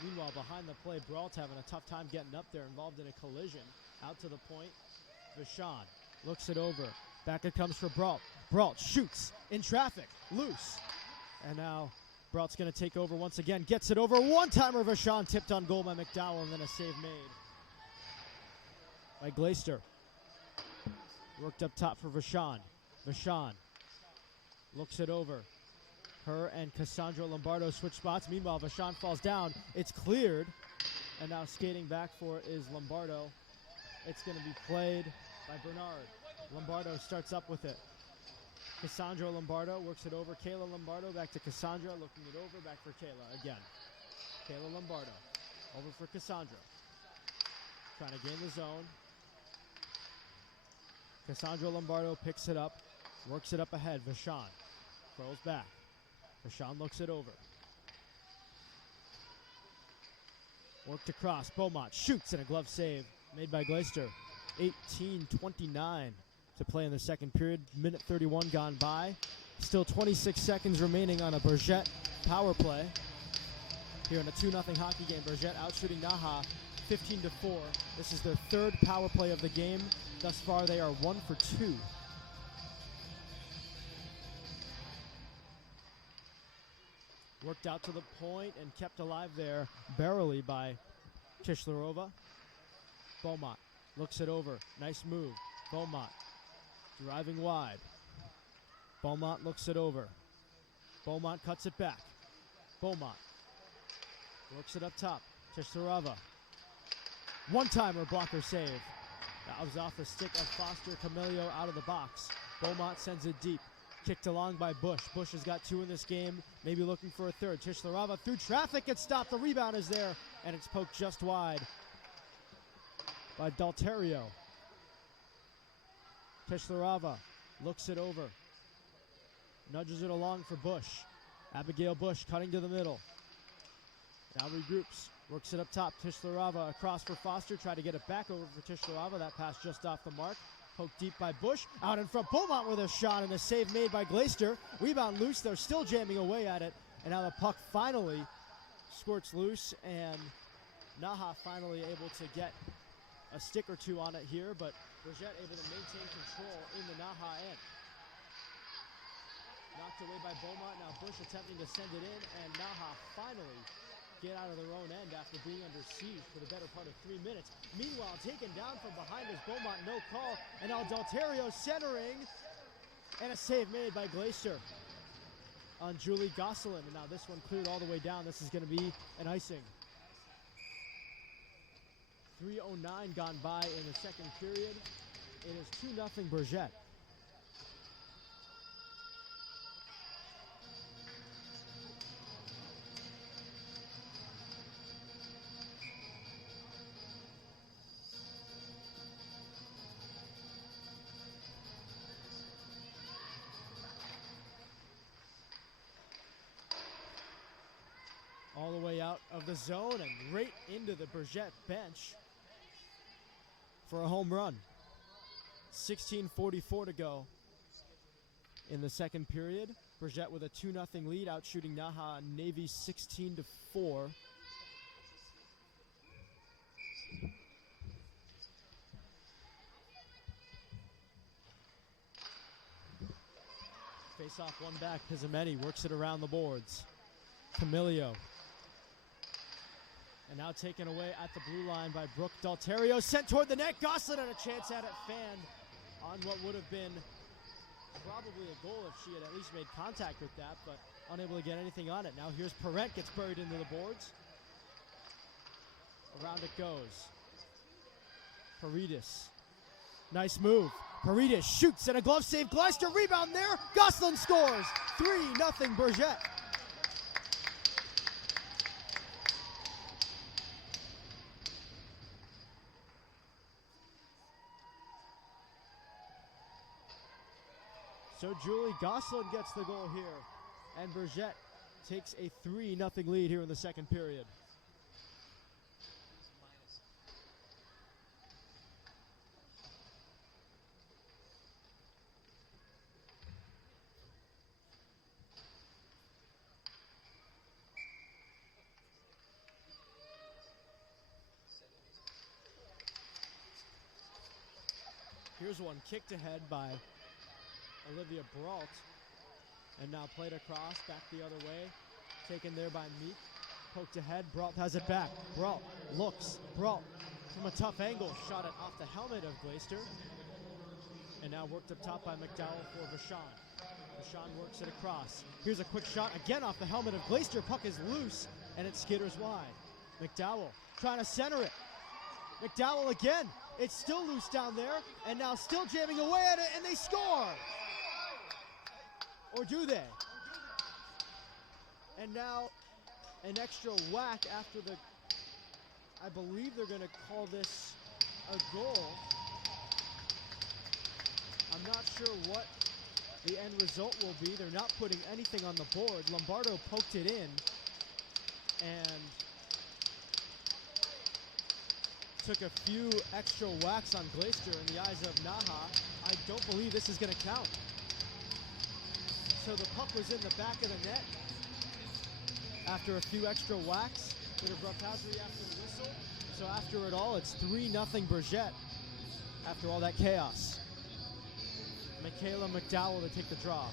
Meanwhile, behind the play, Brault having a tough time getting up there, involved in a collision. Out to the point, Vachon looks it over. Back it comes for Brault. Brault shoots in traffic, loose. And now Brault's going to take over once again. Gets it over. One-timer Vachon tipped on goal by McDowell, and then a save made by Glaister. Worked up top for Vachon. Vachon looks it over. Her and Cassandra Lombardo switch spots. Meanwhile, Vachon falls down. It's cleared. And now skating back for it is Lombardo. It's going to be played by Bernard. Lombardo starts up with it. Cassandra Lombardo works it over. Kayla Lombardo back to Cassandra, looking it over, back for Kayla again. Kayla Lombardo over for Cassandra. Trying to gain the zone. Cassandra Lombardo picks it up, works it up ahead. Vachon curls back. Vachon looks it over. Worked across. Beaumont shoots, and a glove save made by Glaister. 18:29 to play in the second period. Minute 31 gone by. Still 26 seconds remaining on a Bourget power play. Here in a 2-0 hockey game, Bourget outshooting NAHA 15-4. This is their third power play of the game. Thus far, they are 1 for 2. Worked out to the point and kept alive there barely by Kishlarova. Beaumont looks it over. Nice move. Beaumont driving wide. Beaumont looks it over. Beaumont cuts it back. Beaumont works it up top. Kishlarova. One-timer blocker save. That was off the stick of Foster Camilio out of the box. Beaumont sends it deep. Kicked along by Bush. Bush has got 2 in this game, maybe looking for a third. Kishlarova through traffic, it's stopped. The rebound is there, and it's poked just wide by Dalterio. Kishlarova looks it over. Nudges it along for Bush. Abigail Bush cutting to the middle. Now regroups. Works it up top. Kishlarova across for Foster. Try to get it back over for Kishlarova. That pass just off the mark. Poked deep by Bush. Out in front. Beaumont with a shot and a save made by Glaister. Rebound loose. They're still jamming away at it. And now the puck finally squirts loose. And NAHA finally able to get a stick or two on it here. But Bourget able to maintain control in the NAHA end. Knocked away by Beaumont. Now Bush attempting to send it in. And NAHA finally get out of their own end after being under siege for the better part of 3 minutes. Meanwhile, taken down from behind is Beaumont, no call. And now Dalterio centering. And a save made by Glaister on Julie Gosselin. And now this one cleared all the way down. This is going to be an icing. 3:09 gone by in the second period. It is 2-0 Bourget. All the way out of the zone and right into the Bourget bench for a home run. 16:44 to go in the second period. Bourget with a 2-0 lead, out shooting NAHA Navy 16-4. Face off one back. Pizzametti works it around the boards. Camilio. And now taken away at the blue line by Brooke Dalterio. Sent toward the net. Gosselin had a chance at it. Fanned on what would have been probably a goal if she had at least made contact with that, but unable to get anything on it. Now here's Perrette, gets buried into the boards. Around it goes. Paredes. Nice move. Paredes shoots and a glove save. Glaister rebound there. Gosselin scores. 3-0 Bourget. So Julie Gosselin gets the goal here, and Bourget takes a 3-0 lead here in the second period. Here's one kicked ahead by Olivia Brault. And now played across, back the other way. Taken there by Meek. Poked ahead, Brault has it back. Brault looks, Brault from a tough angle. Shot it off the helmet of Glaister. And now worked up top by McDowell for Vachon. Vachon works it across. Here's a quick shot, again off the helmet of Glaister. Puck is loose, and it skitters wide. McDowell trying to center it. McDowell again. It's still loose down there, and now still jamming away at it, and they score! Or do they? And now an extra whack after the, I believe they're going to call this a goal. I'm not sure what the end result will be. They're not putting anything on the board. Lombardo poked it in and took a few extra whacks on Glaister in the eyes of NAHA. I don't believe this is going to count. So the puck was in the back of the net after a few extra whacks. Bit of roughhousery after the whistle. So after it all, it's 3-0 Bourget after all that chaos. Michaela McDowell to take the draw.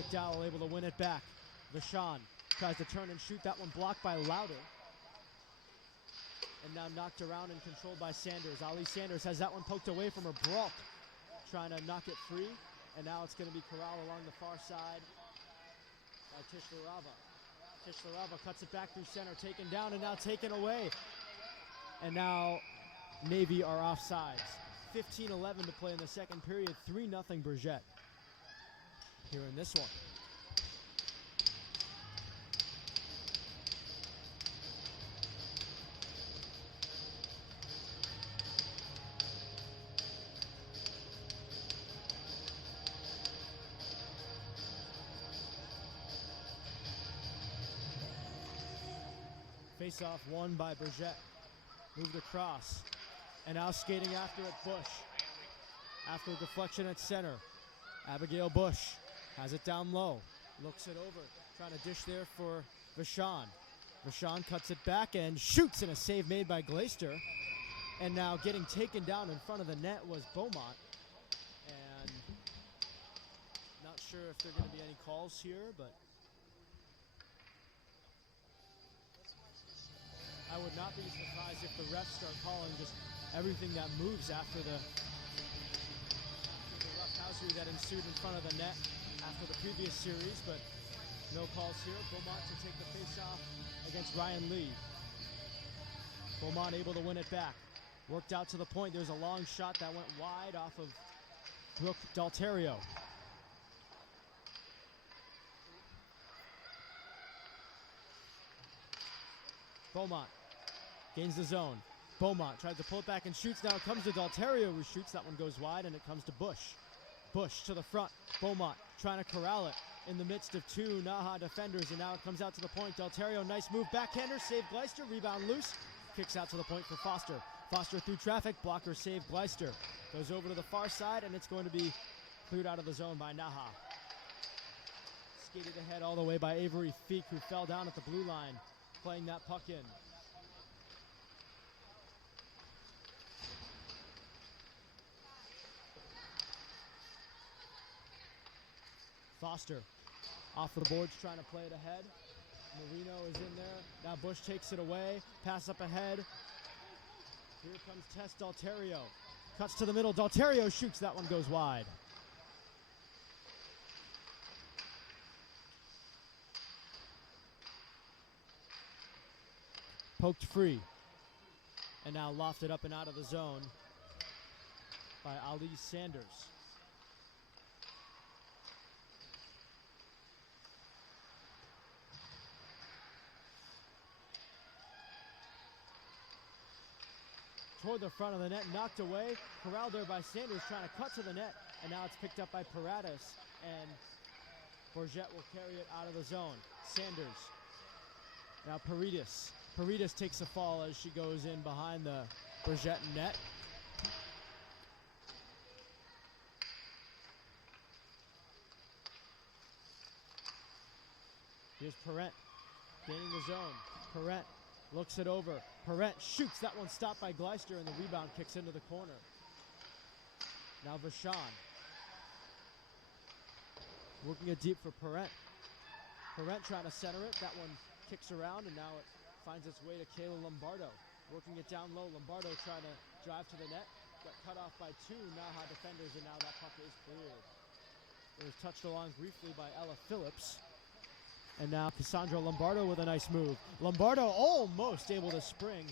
McDowell able to win it back. Vachon tries to turn and shoot. That one blocked by Louder. And now knocked around and controlled by Sanders. Ali Sanders has that one poked away from her. Brault trying to knock it free. And now it's going to be corralled along the far side by Tishlarava. Tishlarava cuts it back through center, taken down and now taken away. And now Navy are offsides. 15-11 to play in the second period. 3-0 Bourget here in this one. Face-off won by Bourget. Moved across. And now skating after it, Bush. After a deflection at center, Abigail Bush has it down low. Looks it over. Trying to dish there for Vachon. Vachon cuts it back and shoots, and a save made by Glaister. And now getting taken down in front of the net was Beaumont. And not sure if there are going to be any calls here, but I would not be surprised if the refs start calling just everything that moves after the roughhousery that ensued in front of the net after the previous series, but no calls here. Beaumont to take the face-off against Ryan Lee. Beaumont able to win it back. Worked out to the point. There's a long shot that went wide off of Brooke Dalterio. Beaumont gains the zone. Beaumont tried to pull it back and shoots. Now it comes to Dalterio, who shoots. That one goes wide, and it comes to Bush. Bush to the front. Beaumont trying to corral it in the midst of two NAHA defenders, and now it comes out to the point. Dalterio, nice move. Backhander, save Glaister. Rebound loose. Kicks out to the point for Foster. Foster through traffic. Blocker save Glaister. Goes over to the far side, and it's going to be cleared out of the zone by NAHA. Skated ahead all the way by Avery Feek, who fell down at the blue line, playing that puck in. Foster off of the boards, trying to play it ahead. Marino is in there. Now Bush takes it away. Pass up ahead. Here comes Tess Dalterio. Cuts to the middle. Dalterio shoots. That one goes wide. Poked free. And now lofted up and out of the zone by Ali Sanders. Toward the front of the net, knocked away. Corralled there by Sanders, trying to cut to the net. And now it's picked up by Paratus. And Bourget will carry it out of the zone. Sanders. Now Paredes. Paredes takes a fall as she goes in behind the Bourget net. Here's Perrette gaining the zone. Perrette Looks it over. Perrette shoots. That one stopped by Gleister, and the rebound kicks into the corner. Now Vachon. Working it deep for Perrette. Perrette trying to center it. That one kicks around, and now it finds its way to Kayla Lombardo. Working it down low. Lombardo trying to drive to the net. Got cut off by two NAHA defenders, and now that puck is cleared. It was touched along briefly by Ella Phillips. And now Cassandra Lombardo with a nice move. Lombardo almost able to spring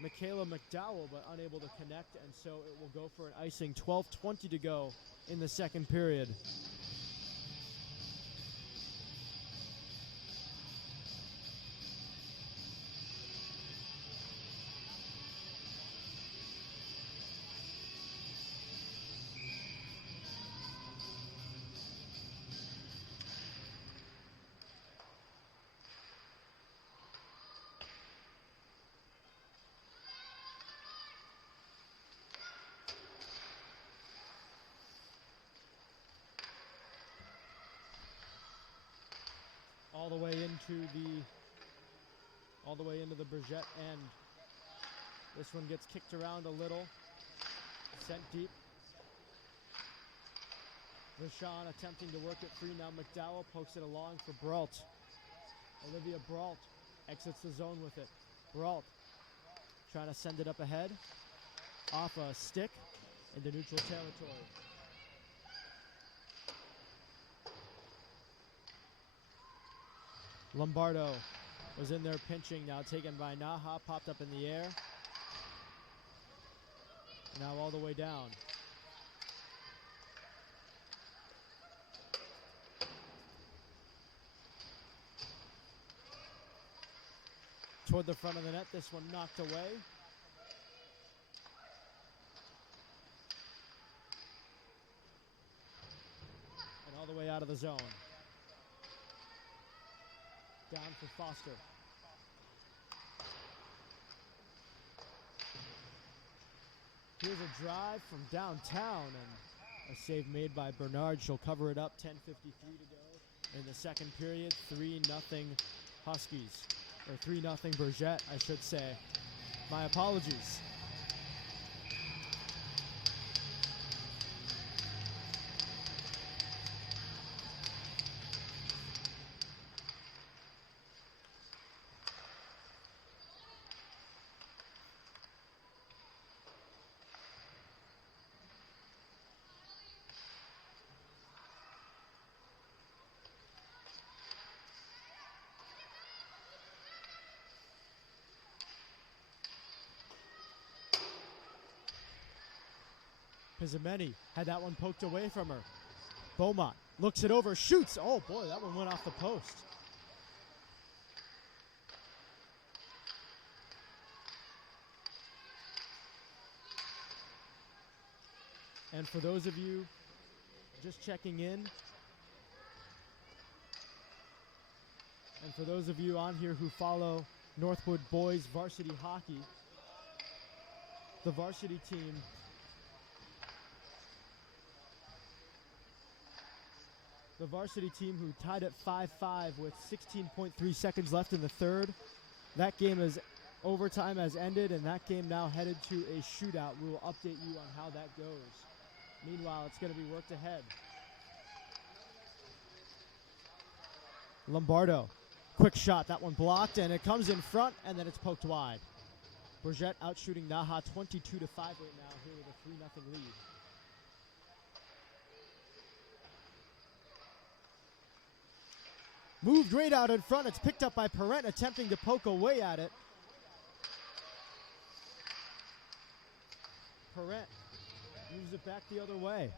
Michaela McDowell, but unable to connect, and so it will go for an icing. 12:20 to go in the second period. All the way into the Bourget end. This one gets kicked around a little, sent deep. Vachon attempting to work it free. Now McDowell pokes it along for Brault. Olivia Brault exits the zone with it. Brault trying to send it up ahead, off a stick into neutral territory. Lombardo was in there pinching, now taken by NAHA, popped up in the air. Now all the way down. Toward the front of the net, this one knocked away. And all the way out of the zone. Down for Foster. Here's a drive from downtown, and a save made by Bernard. She'll cover it up. 10:53 to go in the second period. 3-0 Huskies, or 3-0 Bourget, I should say. My apologies. Pizzameni had that one poked away from her. Beaumont looks it over, shoots. Oh boy, that one went off the post. And for those of you just checking in, and for those of you on here who follow Northwood boys varsity hockey, the varsity team who tied at 5-5 with 16.3 seconds left in the third. That game is overtime has ended, and that game now headed to a shootout. We will update you on how that goes. Meanwhile, it's going to be worked ahead. Lombardo, quick shot. That one blocked, and it comes in front, and then it's poked wide. Bourget out shooting NAHA 22-5 right now here with a 3-0 lead. Moved right out in front. It's picked up by Perrette, attempting to poke away at it. Perrette moves it back the other way.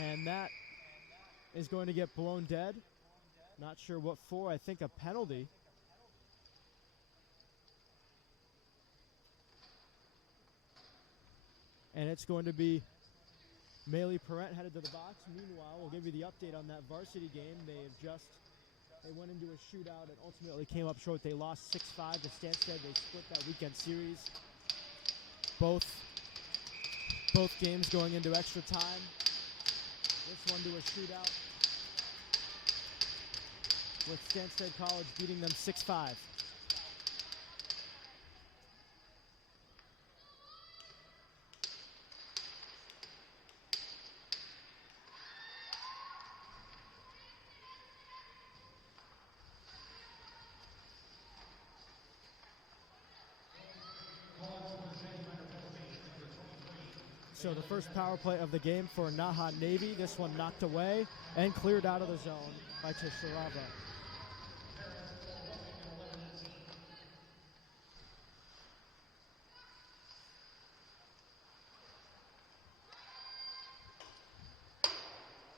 And that is going to get blown dead. Not sure what for. I think a penalty. And it's going to be Meili Perrette headed to the box. Meanwhile, we'll give you the update on that varsity game. They went into a shootout and ultimately came up short. They lost 6-5 to Stansted. They split that weekend series. Both games going into extra time. This one to a shootout, with Stansted College beating them 6-5. So the first power play of the game for NAHA Navy. This one knocked away and cleared out of the zone by Tisharava.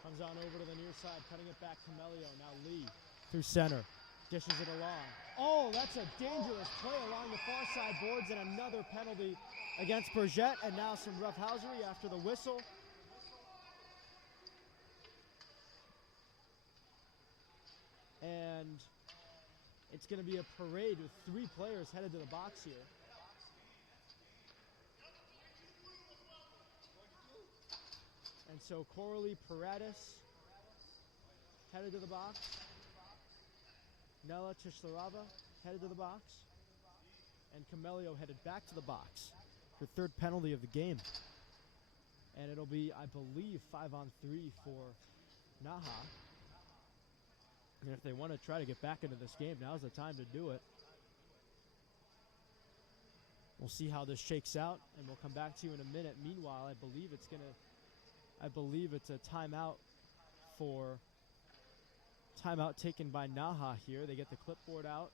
Comes on over to the near side, cutting it back to Melio. Now Lee through center, dishes it along. Oh, that's a dangerous play along the far side boards, and another penalty against Bourget, and now some roughhousery after the whistle. And it's going to be a parade with 3 players headed to the box here. And so Coralie Paradis headed to the box. Nella Tislarava headed to the box. And Camelio headed back to the box. Her third penalty of the game. And it'll be, I believe, 5-on-3 for NAHA. And if they want to try to get back into this game, now's the time to do it. We'll see how this shakes out, and we'll come back to you in a minute. Meanwhile, I believe it's a timeout taken by NAHA here. They get the clipboard out.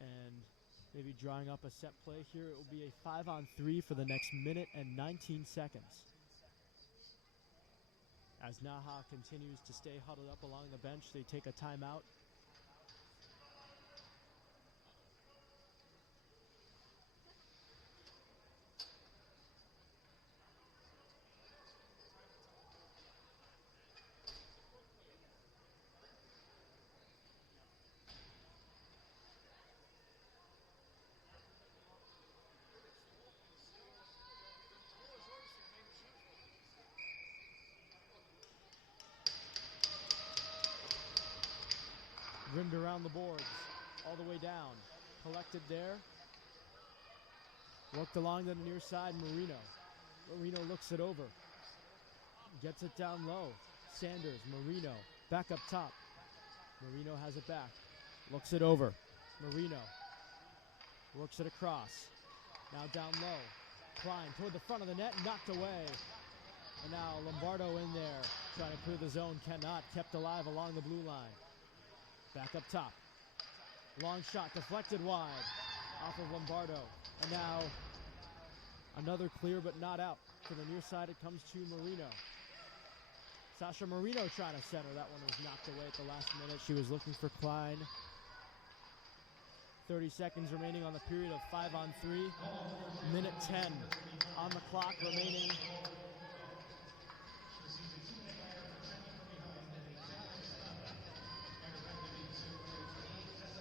And maybe drawing up a set play here. It will be a 5-on-3 for the next minute and 19 seconds. As NAHA continues to stay huddled up along the bench, they take a timeout. Rimmed around the boards, all the way down. Collected there. Worked along to the near side, Marino. Marino looks it over. Gets it down low. Sanders, Marino, back up top. Marino has it back. Looks it over. Marino works it across. Now down low. Klein toward the front of the net, knocked away. And now Lombardo in there, trying to clear the zone, cannot. Kept alive along the blue line. Back up top. Long shot deflected wide off of Lombardo. And now another clear but not out. To the near side it comes to Marino. Sasha Marino trying to center. That one was knocked away at the last minute. She was looking for Klein. 30 seconds remaining on the period of 5-on-3. Minute 10 on the clock remaining.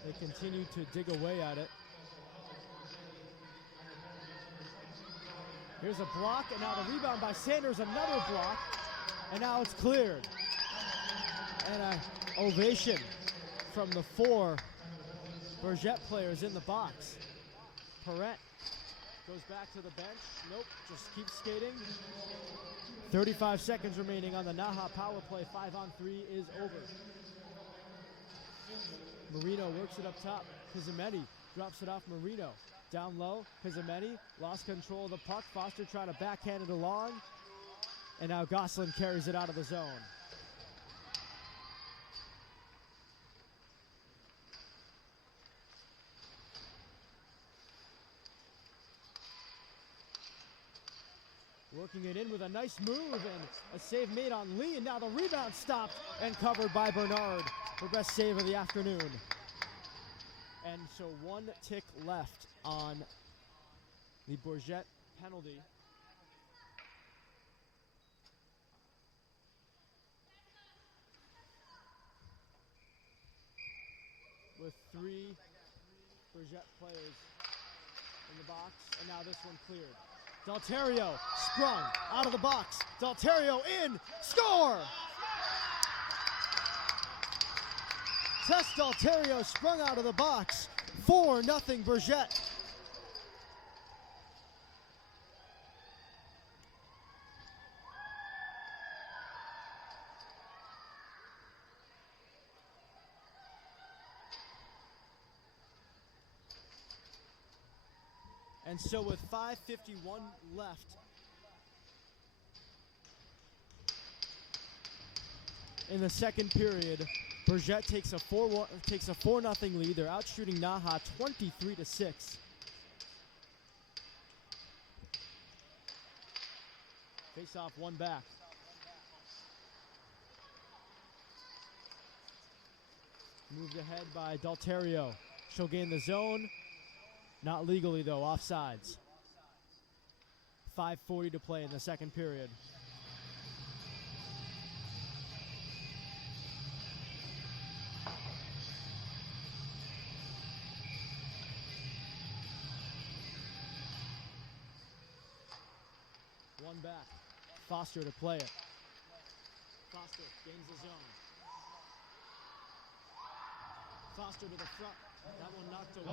They continue to dig away at it. Here's a block, and now the rebound by Sanders, another block, and now it's cleared. And an ovation from the 4 Bourget players in the box. Perrette goes back to the bench. Nope, just keeps skating. 35 seconds remaining on the NAHA power play. 5-on-3 is over. Marino works it up top. Pizzametti drops it off Marino. Down low, Pizzametti lost control of the puck. Foster trying to backhand it along. And now Gosselin carries it out of the zone. Working it in with a nice move and a save made on Lee, and now the rebound stopped and covered by Bernard for best save of the afternoon. And so 1 tick left on the Bourget penalty. With 3 Bourget players in the box, and now this one cleared. Dalterio sprung out of the box. Dalterio in, score! Tess Dalterio sprung out of the box. 4-0 Bourget. And so with 5:51 left in the second period, Bourget takes a 4-0 lead. They're out shooting NAHA 23-6. Face off, one back. Moved ahead by Dalterio. She'll gain the zone. Not legally, though, offsides. 5:40 to play in the second period. One back. Foster to play it. Foster gains the zone. Foster to the front. That one knocked away.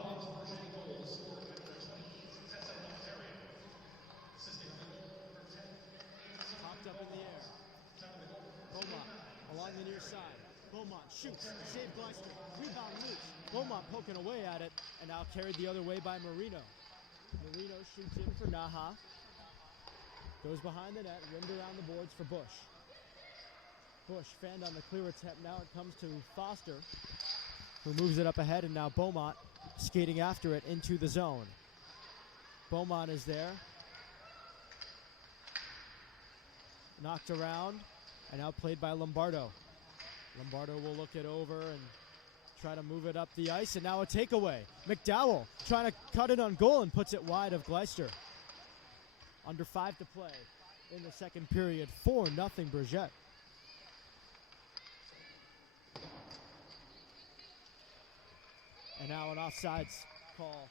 Popped up in the air. Beaumont along the near side. Beaumont shoots. Save Gleister. Rebound loose. Beaumont poking away at it, and now carried the other way by Marino. Marino shoots in for NAHA. Goes behind the net, rimmed around the boards for Bush. Bush fanned on the clear attempt. Now it comes to Foster, who moves it up ahead, and now Beaumont skating after it into the zone. Beaumont is there. Knocked around, and now played by Lombardo. Lombardo will look it over and try to move it up the ice, and now a takeaway. McDowell trying to cut it on goal and puts it wide of Gleister. Under 5 to play in the second period. 4-0 Bourget. And now an offsides call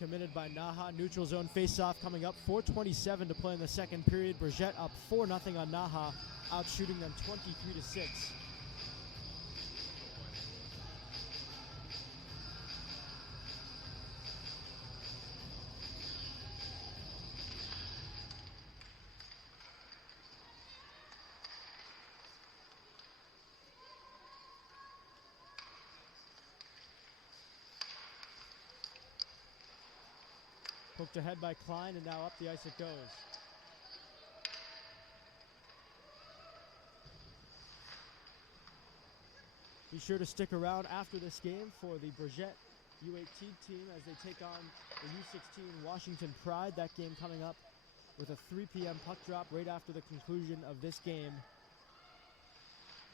committed by NAHA. Neutral zone face-off coming up. 4:27 to play in the second period. Bourget up 4-0 on NAHA, out shooting them 23-6. Poked ahead by Klein, and now up the ice it goes. Be sure to stick around after this game for the Bourget U18 team as they take on the U16 Washington Pride. That game coming up with a 3 p.m. puck drop right after the conclusion of this game.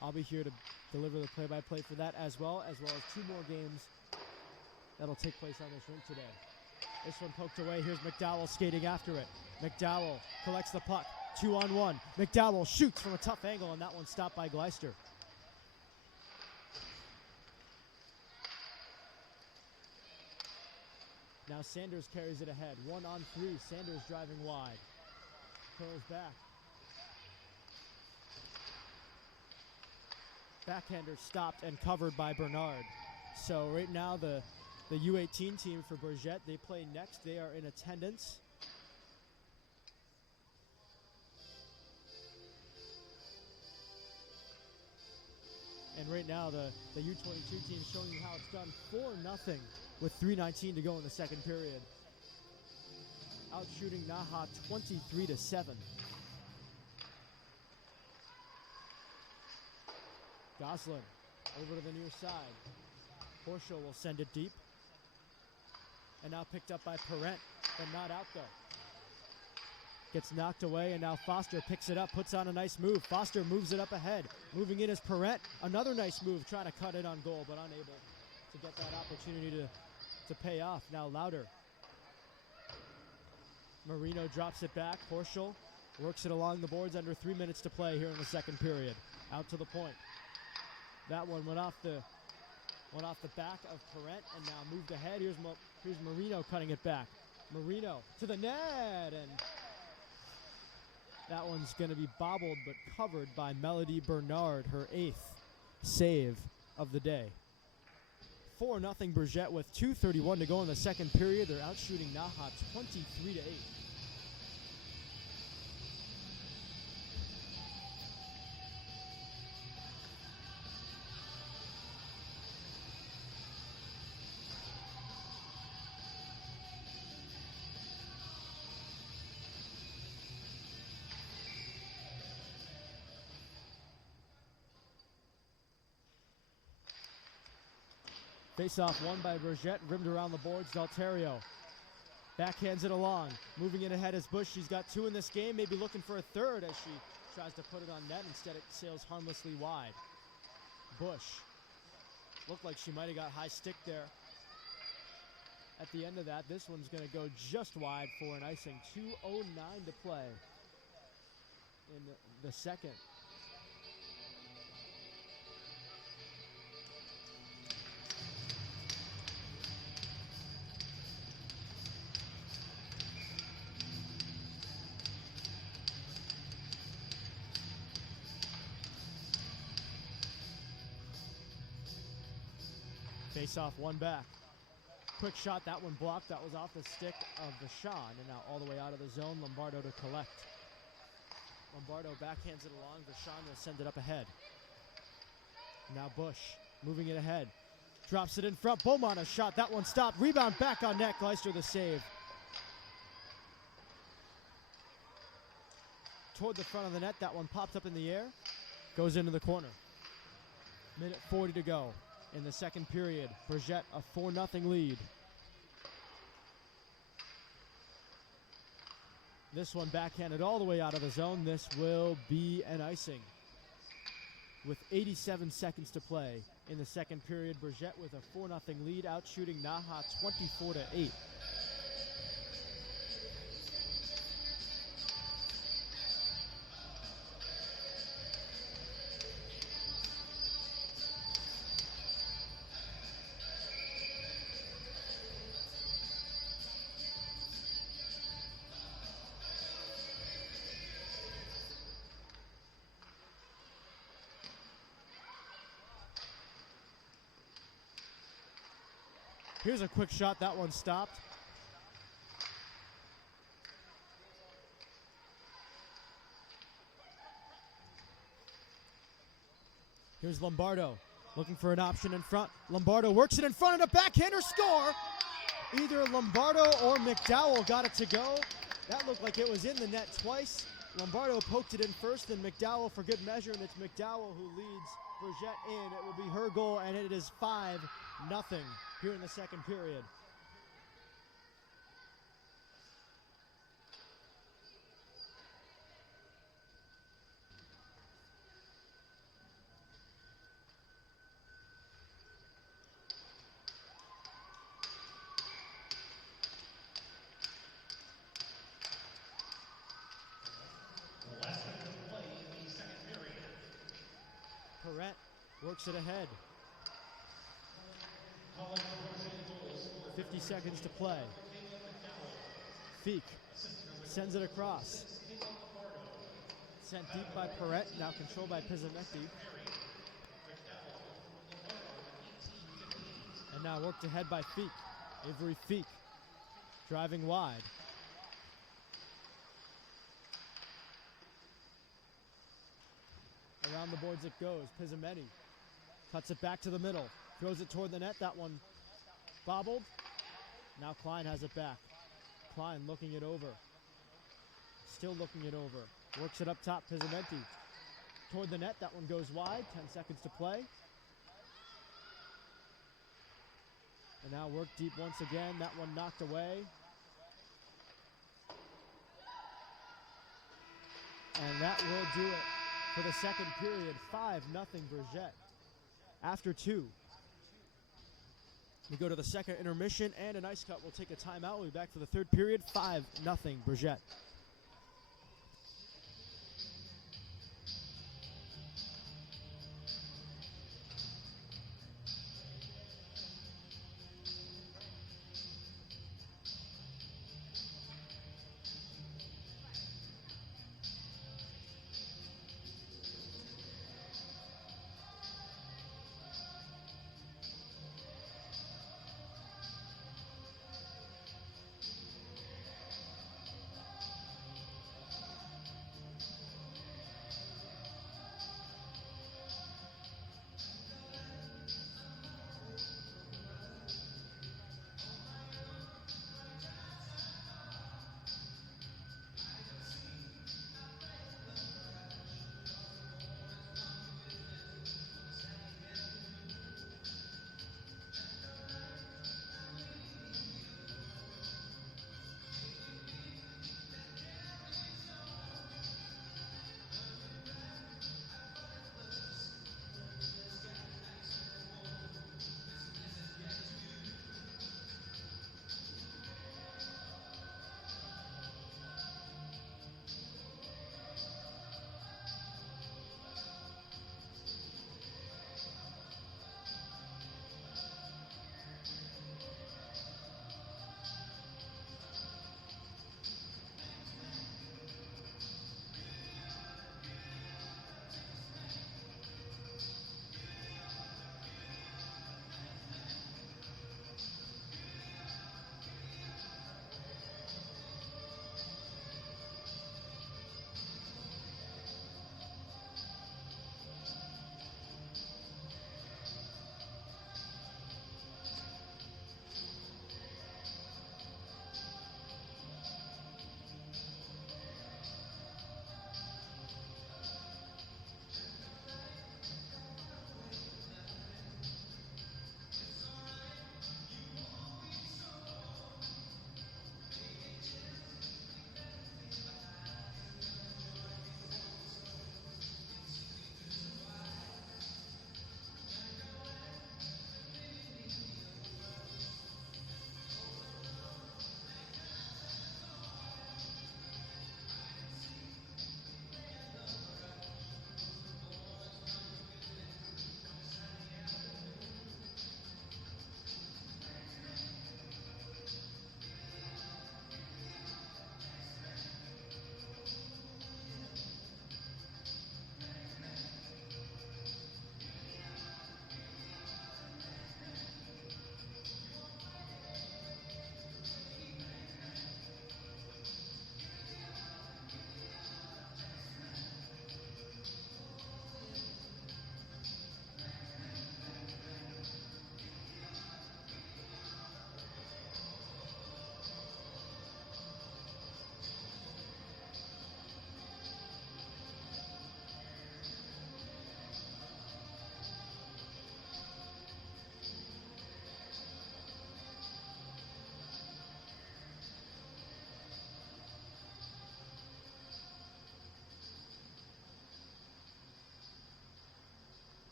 I'll be here to deliver the play-by-play for that as well as 2 more games that'll take place on this rink today. This one poked away. Here's McDowell skating after it. McDowell collects the puck. 2-on-1. McDowell shoots from a tough angle, and that one stopped by Gleister. Now Sanders carries it ahead. 1-on-3. Sanders driving wide. Curls back. Backhander stopped and covered by Bernard. So right now the U18 team for Bourget, they play next. They are in attendance. And right now the U22 team is showing you how it's done. 4-0 with 3:19 to go in the second period. Out shooting NAHA 23-7. Goslin over to the near side. Horschel will send it deep. And now picked up by Parent, but not out though. Gets knocked away, and now Foster picks it up, puts on a nice move. Foster moves it up ahead. Moving in is Parent. Another nice move, trying to cut it on goal, but unable to get that opportunity to pay off. Now Louder. Marino drops it back. Horschel works it along the boards, under 3 minutes to play here in the second period. Out to the point. That one went off the back of Parent and now moved ahead. Here's Marino cutting it back. Marino to the net, and that one's going to be bobbled but covered by Melody Bernard, her 8th save of the day. 4-0 Bourget with 2:31 to go in the second period. They're out shooting NAHA 23-8. Face-off won by Bourget, rimmed around the boards. Dalterio backhands it along. Moving in ahead is Bush. She's got 2 in this game, maybe looking for a third as she tries to put it on net. Instead, it sails harmlessly wide. Bush looked like she might have got high stick there. At the end of that, this one's going to go just wide for an icing. 2:09 to play in the second. Face-off, one back. Quick shot, that one blocked. That was off the stick of Vachon, and now all the way out of the zone, Lombardo to collect. Lombardo backhands it along. Vachon will send it up ahead. Now Bush moving it ahead. Drops it in front. Beaumont a shot. That one stopped. Rebound back on net. Gleister the save. Toward the front of the net. That one popped up in the air. Goes into the corner. Minute 40 to go in the second period. Bourget a 4-0 lead. This one backhanded all the way out of the zone. This will be an icing. With 87 seconds to play in the second period, Bourget with a 4-0 lead, out shooting NAHA 24-8. Here's a quick shot. That one stopped. Here's Lombardo looking for an option in front. Lombardo works it in front and a backhander score. Either Lombardo or McDowell got it to go. That looked like it was in the net twice. Lombardo poked it in first, and McDowell for good measure, and it's McDowell who leads Bourget in. It will be her goal, and it is 5-0 here in the second period. Parent works it ahead. 50 seconds to play. Feek sends it across. Sent deep by Parent, now controlled by Pizzametti. And now worked ahead by Feek. Avery Feek driving wide. Around the boards it goes. Pizzametti cuts it back to the middle. Throws it toward the net. That one bobbled. Now Klein has it back. Klein looking it over. Still looking it over. Works it up top. Pizzametti toward the net. That one goes wide. 10 seconds to play. And now work deep once again. That one knocked away. And that will do it for the second period. 5-0 Bourget. After 2. We go to the second intermission, and an ice cut. We'll take a timeout. We'll be back for the third period. 5-0 Bourget.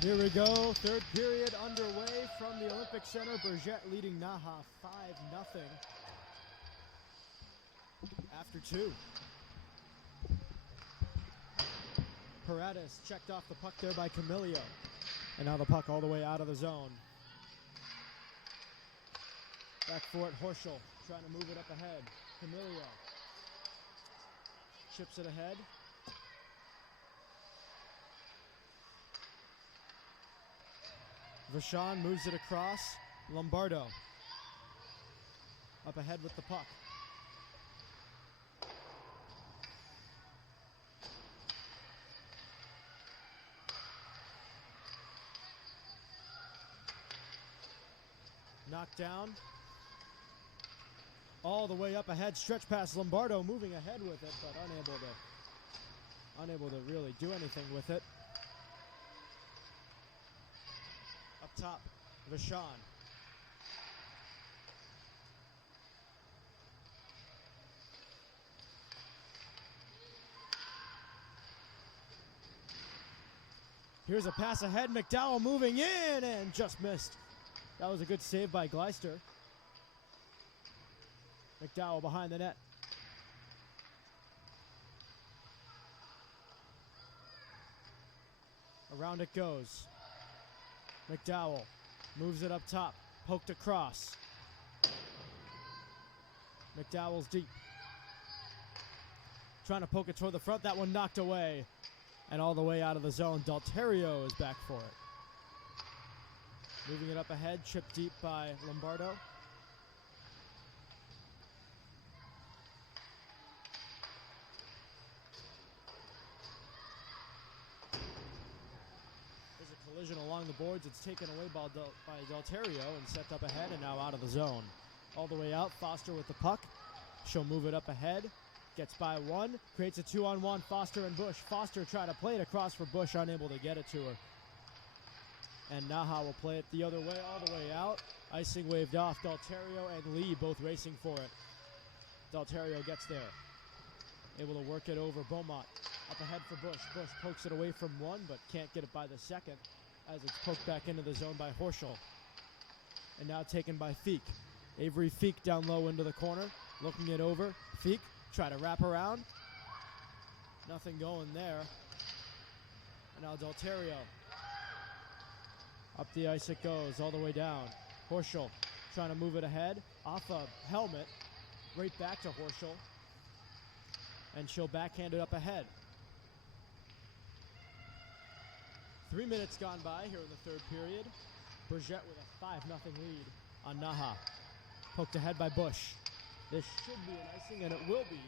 Here we go, third period underway from the Olympic Center. Bourget leading NAHA 5-0 after 2. Paredes checked off the puck there by Camilio. And now the puck all the way out of the zone. Back for it, Horschel trying to move it up ahead. Camilio chips it ahead. Vachon moves it across. Lombardo up ahead with the puck. Knocked down. All the way up ahead, stretch pass. Lombardo moving ahead with it, but unable to really do anything with it. Up top, Vachon. Here's a pass ahead, McDowell moving in and just missed. That was a good save by Gleister. McDowell behind the net. Around it goes. McDowell moves it up top, poked across. McDowell's deep. Trying to poke it toward the front, that one knocked away. And all the way out of the zone, Dalterio is back for it. Moving it up ahead, chipped deep by Lombardo. Collision along the boards. It's taken away by Dalterio and set up ahead and now out of the zone. All the way out, Foster with the puck. She'll move it up ahead. Gets by one. Creates a 2-on-1, Foster and Bush. Foster trying to play it across for Bush, unable to get it to her. And NAHA will play it the other way, all the way out. Icing waved off. Dalterio and Lee both racing for it. Dalterio gets there. Able to work it over Beaumont. Up ahead for Bush. Bush pokes it away from one, but can't get it by the second as it's poked back into the zone by Horschel. And now taken by Feek. Avery Feek down low into the corner. Looking it over. Feek try to wrap around. Nothing going there. And now Dalterio. Up the ice it goes, all the way down. Horschel trying to move it ahead. Off a helmet. Right back to Horschel. And she'll backhand it up ahead. 3 minutes gone by here in the third period. Bourget with a 5-0 lead on NAHA. Poked ahead by Bush. This should be an icing, and it will be,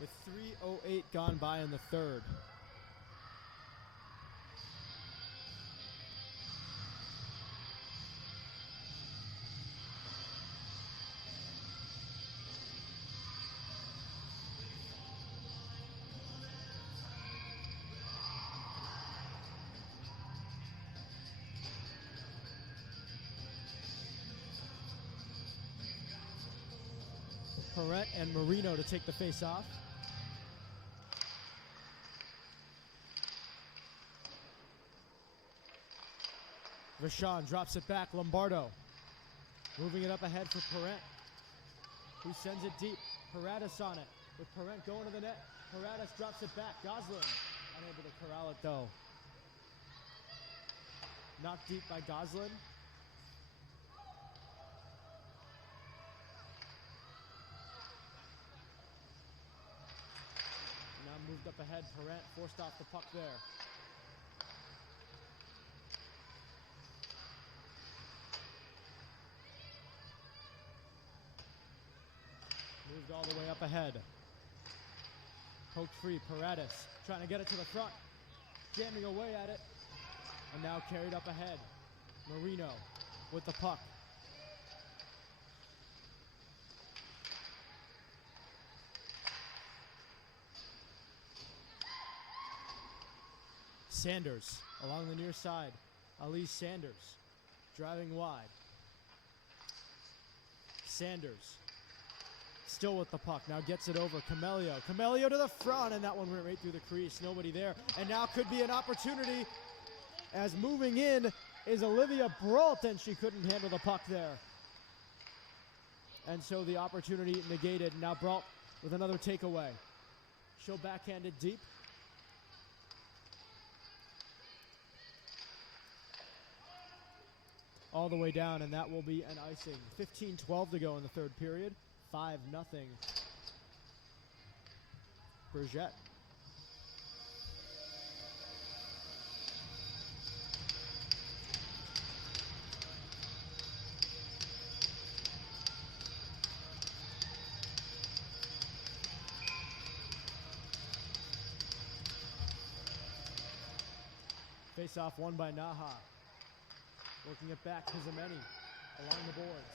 with 3:08 gone by in the third. Perret and Marino to take the face off. Vachon drops it back. Lombardo moving it up ahead for Perret, who sends it deep. Paredes on it, with Perret going to the net. Paredes drops it back. Goslin unable to corral it though. Knocked deep by Goslin. Moved up ahead, Perret forced off the puck there. Moved all the way up ahead. Poked free, Paredes trying to get it to the front. Jamming away at it. And now carried up ahead. Marino with the puck. Sanders along the near side. Ali Sanders driving wide. Sanders still with the puck. Now gets it over. Camelio to the front, and that one went right through the crease. Nobody there. And now could be an opportunity. as moving in is Olivia Brault, and she couldn't handle the puck there. And so the opportunity negated. Now Brault with another takeaway. She'll backhand it deep. All the way down, and that will be an icing. 15-12 to go in the third period. 5-0 Bourget. Face-off won by NAHA. Working it back, Pizzameni along the boards.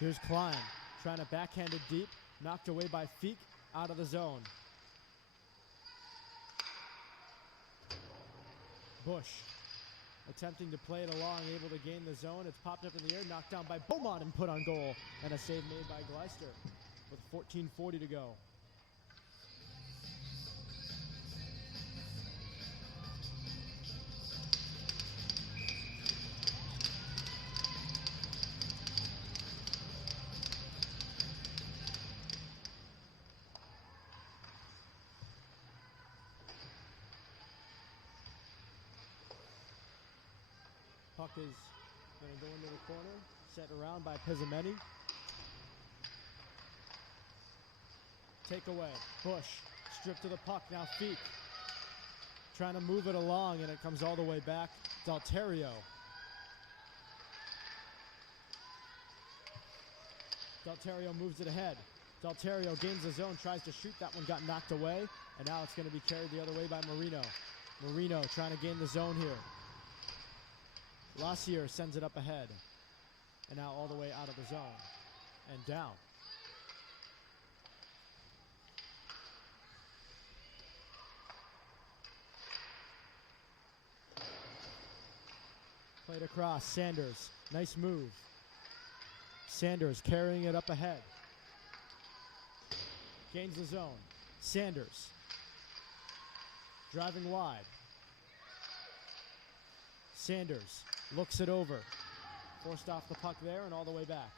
Here's Klein, trying to backhand it deep, knocked away by Feek, out of the zone. Bush, attempting to play it along, able to gain the zone. It's popped up in the air, knocked down by Beaumont and put on goal. And a save made by Gleister with 14:40 to go. Puck is going to go into the corner, set around by Pizzameni. Takeaway, Bush, stripped to the puck, now Feek. Trying to move it along, and it comes all the way back. Dalterio. Dalterio moves it ahead. Dalterio gains the zone, tries to shoot. That one got knocked away, and now it's going to be carried the other way by Marino. Marino trying to gain the zone here. Lassier sends it up ahead. And now all the way out of the zone. And down. Played across. Sanders. Nice move. Sanders carrying it up ahead. Gains the zone. Sanders. Driving wide. Sanders looks it over. Forced off the puck there and all the way back.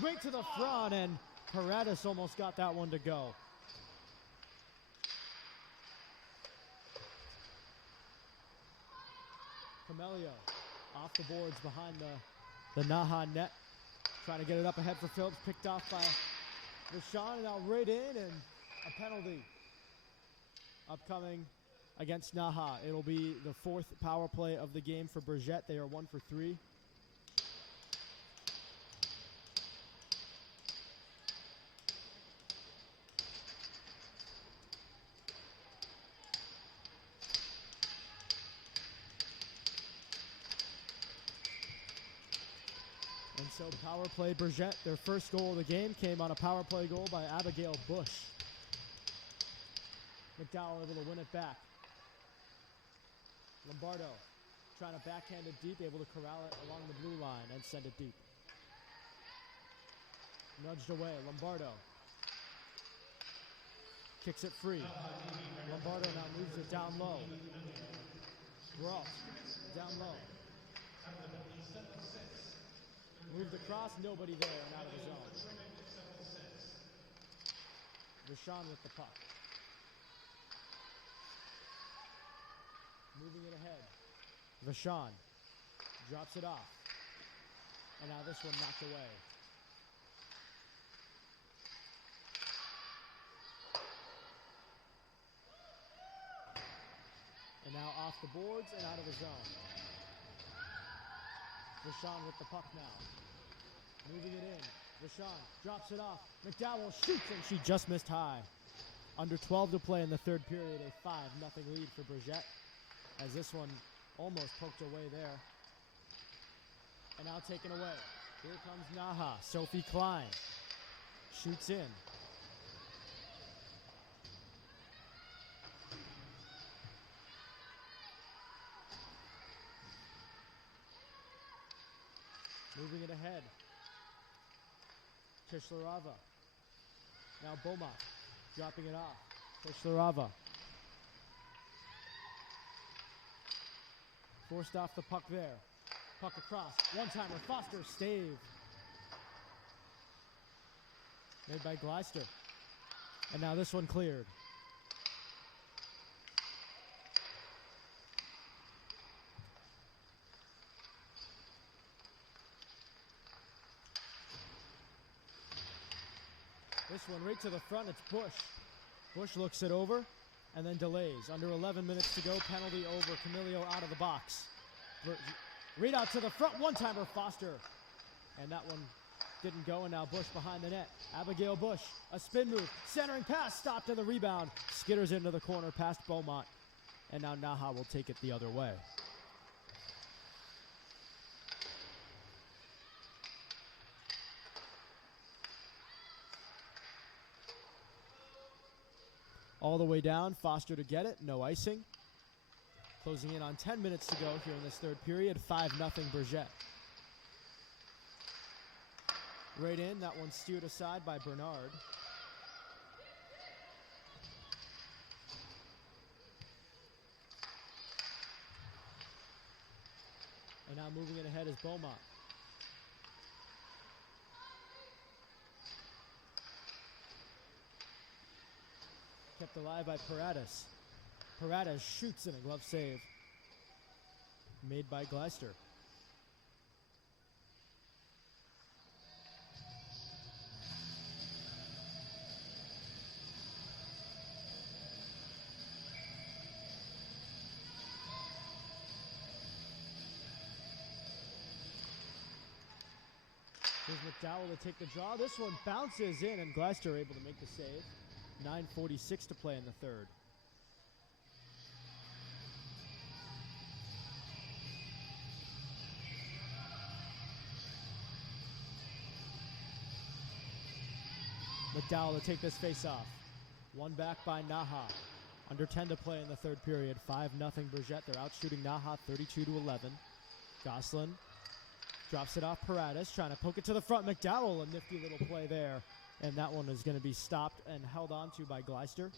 Rink to the front, and Paredes almost got that one to go. Camelio off the boards behind the NAHA net. Trying to get it up ahead for Phillips. Picked off by Rashawn. Now right in, and a penalty upcoming against NAHA. It'll be the fourth power play of the game for Bourget. They are 1 for 3. And so power play Bourget, their first goal of the game came on a power play goal by Abigail Bush. McDowell able to win it back. Lombardo trying to backhand it deep, able to corral it along the blue line and send it deep. Nudged away, Lombardo. Kicks it free. Lombardo now moves it down low. Brault, down low. Moved across, nobody there and out of the zone. Rashawn with the puck. Moving it ahead. Rashawn drops it off. And now this one knocked away. And now off the boards and out of the zone. Rashawn with the puck now. Moving it in. Rashawn drops it off. McDowell shoots, and she just missed high. Under 12 to play in the third period, a 5-0 lead for Bourget, as this one almost poked away there. And now taken away. Here comes NAHA. Sophie Klein shoots in. Moving it ahead. Tishlarava. Now Beaumont dropping it off. Tishlarava. Forced off the puck there. Puck across. One-timer. Foster stave. Made by Gleister. And now this one cleared. This one right to the front, it's Bush. Bush looks it over and then delays. Under 11 minutes to go, penalty over. Camilio out of the box. Read out to the front, one-timer Foster. And that one didn't go, and now Bush behind the net. Abigail Bush, a spin move, centering pass, stopped in the rebound. Skitters into the corner past Beaumont. And now NAHA will take it the other way. All the way down, Foster to get it, no icing. Closing in on 10 minutes to go here in this third period, 5-0 Bourget. Right in, that one steered aside by Bernard. And now moving it ahead is Beaumont. Kept alive by Paradis. Paradis shoots in a glove save. Made by Gleister. Here's McDowell to take the draw. This one bounces in, and Gleister able to make the save. 9:46 to play in the third. McDowell to take this face off. One back by NAHA. Under 10 to play in the third period. 5-0 Bourget. They're out shooting NAHA 32-11. Gosselin drops it off Paradis, trying to poke it to the front. McDowell, a nifty little play there. And that one is going to be stopped and held on to by Gleister.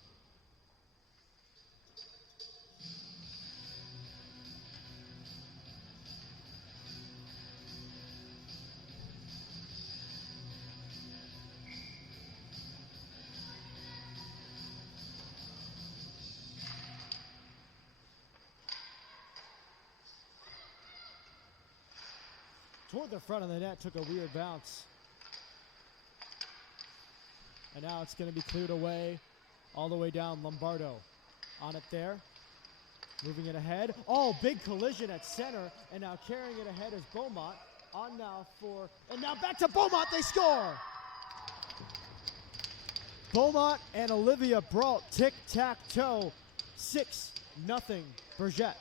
Toward the front of the net, took a weird bounce. And now it's going to be cleared away all the way down. Lombardo on it there. Moving it ahead. Oh, big collision at center. And now carrying it ahead is Beaumont. On now for, and now back to Beaumont. They score. Beaumont and Olivia Brault tic-tac-toe. 6-0 Bourget.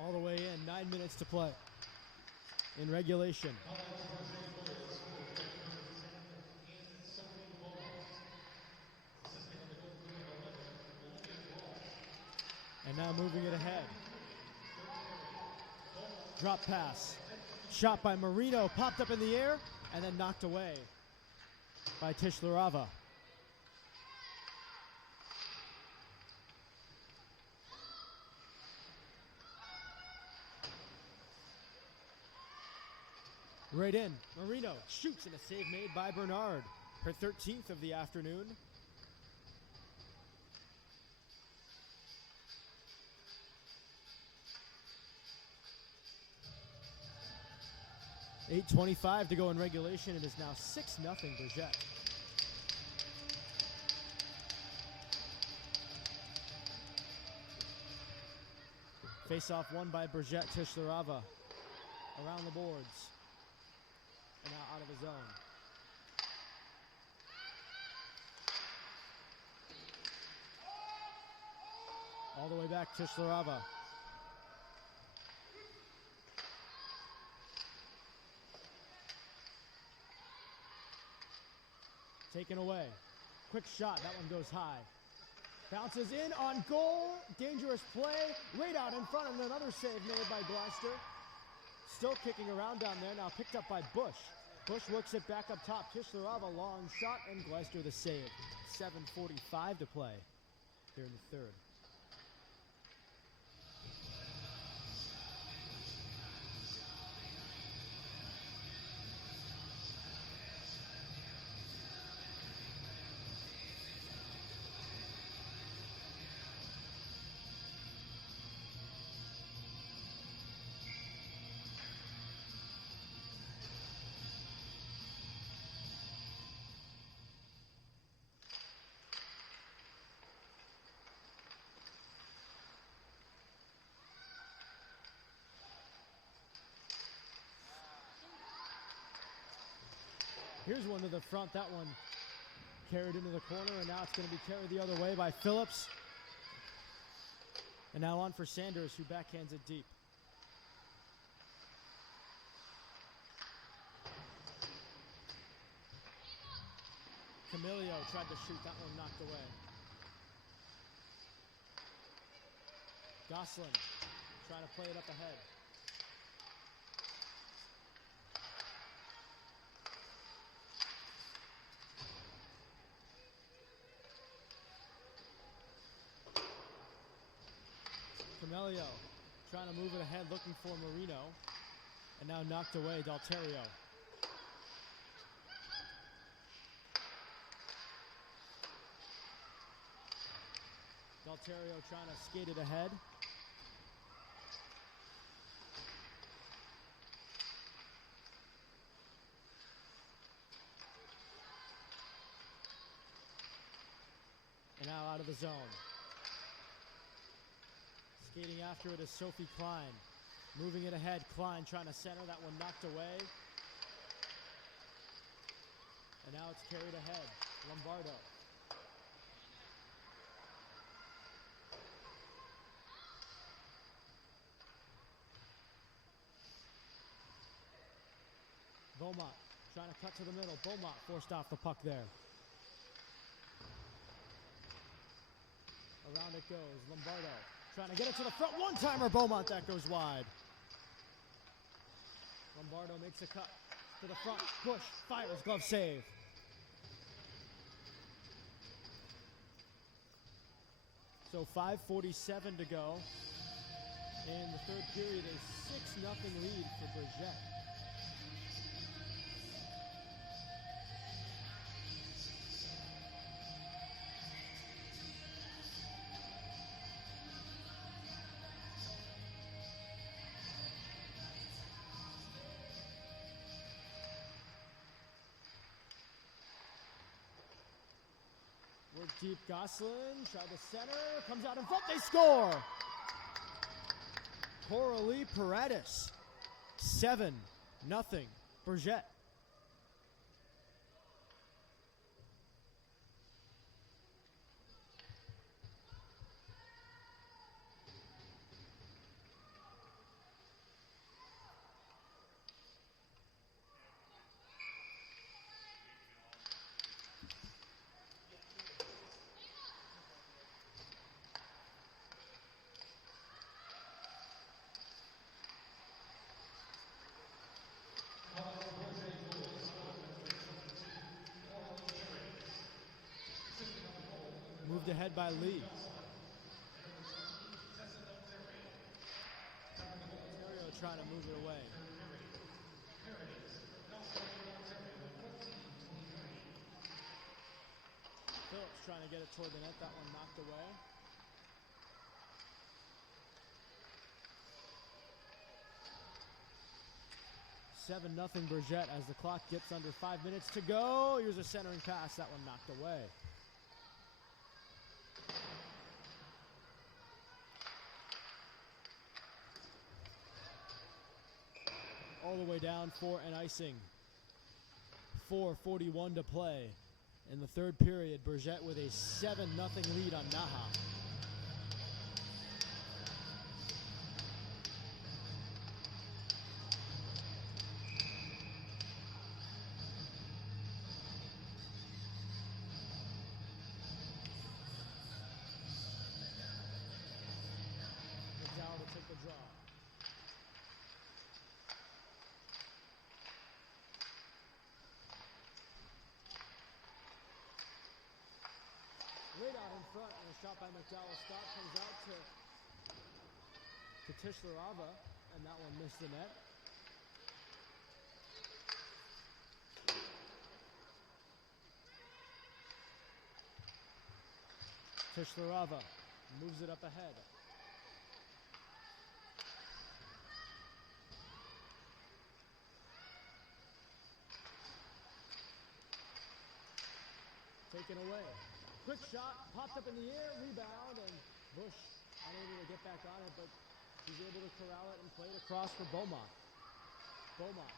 All the way in, 9 minutes to play in regulation. And now moving it ahead. Drop pass. Shot by Marino, popped up in the air, and then knocked away by Tishlarava. Right in, Marino shoots, and a save made by Bernard. Her 13th of the afternoon. .8:25 to go in regulation. It is now 6-0 Bourget. Face-off won by Bourget. Tishlarava around the boards. And now out of the zone. All the way back, Tishlarava. Taken away. Quick shot, that one goes high. Bounces in on goal, dangerous play, right out in front, and another save made by Gloucester. Still kicking around down there, now picked up by Bush. Bush works it back up top, Tishlarava, long shot, and Gloucester the save. 7:45 to play here in the third. Here's one to the front, that one carried into the corner, and now it's going to be carried the other way by Phillips. And now on for Sanders, who backhands it deep. Camilio tried to shoot, that one knocked away. Gosselin trying to play it up ahead. Camilio trying to move it ahead, looking for Marino. And now knocked away, Dalterio. Dalterio trying to skate it ahead. And now out of the zone. Skating after it is Sophie Klein. Moving it ahead, Klein trying to center, that one knocked away. And now it's carried ahead, Lombardo. Beaumont trying to cut to the middle. Beaumont forced off the puck there. Around it goes, Lombardo trying to get it to the front. One-timer, Beaumont, that goes wide. Lombardo makes a cut to the front. Bush fires, glove save. So 5:47 to go. In the third period, a 6-0 lead for Bourget. Work deep, Gosselin, try the center, comes out in front, they score! Coralie Paredes, 7-0, Bourget. Moved ahead by Lee. Ontario trying to move it away. Phillips trying to get it toward the net. That one knocked away. Seven nothing Bourget as the clock gets under 5 minutes to go. Here's a centering pass. That one knocked away. all the way down for an icing. 4:41 to play in the third period. Bourget with a 7-0 lead on NAHA. McDowell to take the draw. Right out in front, and a shot by McDowell. Stop comes out to Tishlerava, and that one missed the net. Tishlerava moves it up ahead. Taken away. Quick shot, popped up in the air, rebound, and Bush unable to get back on it, but he's able to corral it and play it across for Beaumont. Beaumont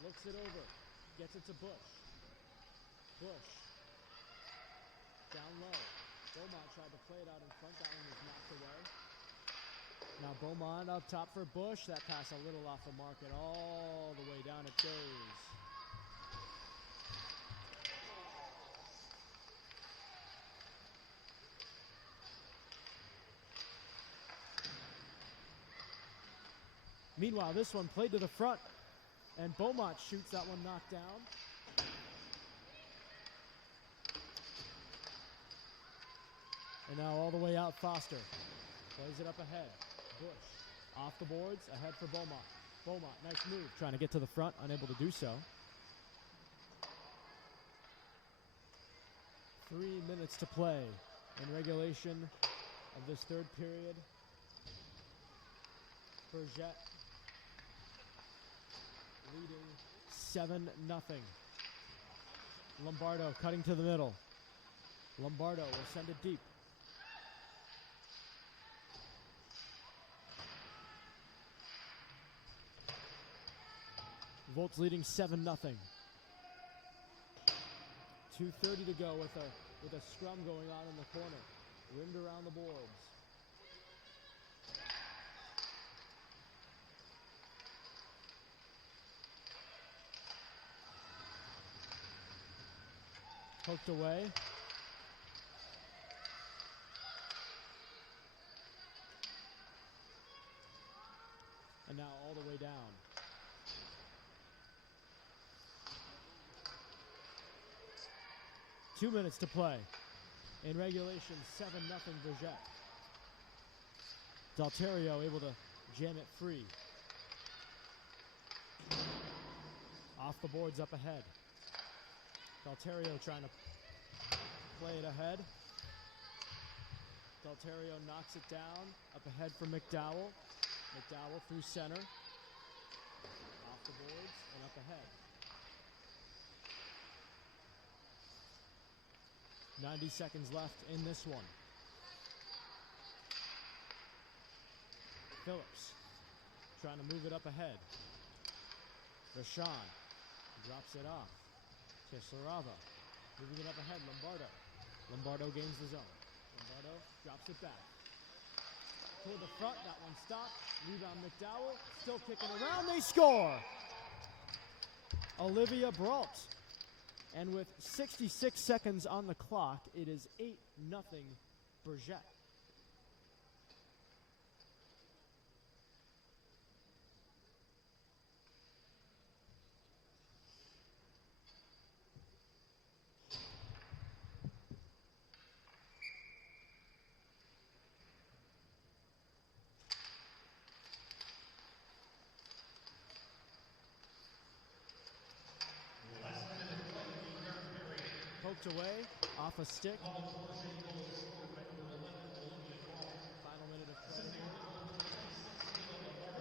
looks it over, gets it to Bush. Bush down low. Beaumont tried to play it out in front, that one was knocked away. Now Beaumont up top for Bush, that pass a little off the mark, and all the way down it goes. Meanwhile, this one played to the front, and Beaumont shoots that one knocked down. And now all the way out, Foster plays it up ahead. Bush off the boards, ahead for Beaumont. Beaumont, nice move, trying to get to the front, unable to do so. 3 minutes to play in regulation of this third period. Bourget leading 7-0. Lombardo cutting to the middle. Lombardo will send it deep. Volt's leading 7-0. 2:30 to go with a scrum going on in the corner. Rimmed around the boards. Poked away. And now all the way down. Two minutes to play. In regulation, 7-0 Bourget. Dalterio able to jam it free. Off the boards up ahead. Dalterio trying to play it ahead. Dalterio knocks it down. Up ahead for McDowell. McDowell through center. Off the boards and up ahead. 90 seconds left in this one. Phillips trying to move it up ahead. Rashawn drops it off. Tishlerava moving it up ahead. Lombardo. Lombardo gains the zone. Lombardo drops it back. Toward the front, that one stopped. Rebound McDowell, still kicking around, they score! Olivia Brault. And with 66 seconds on the clock, it is 8-0 Bourget. Poked away, off a stick. Final minute of play.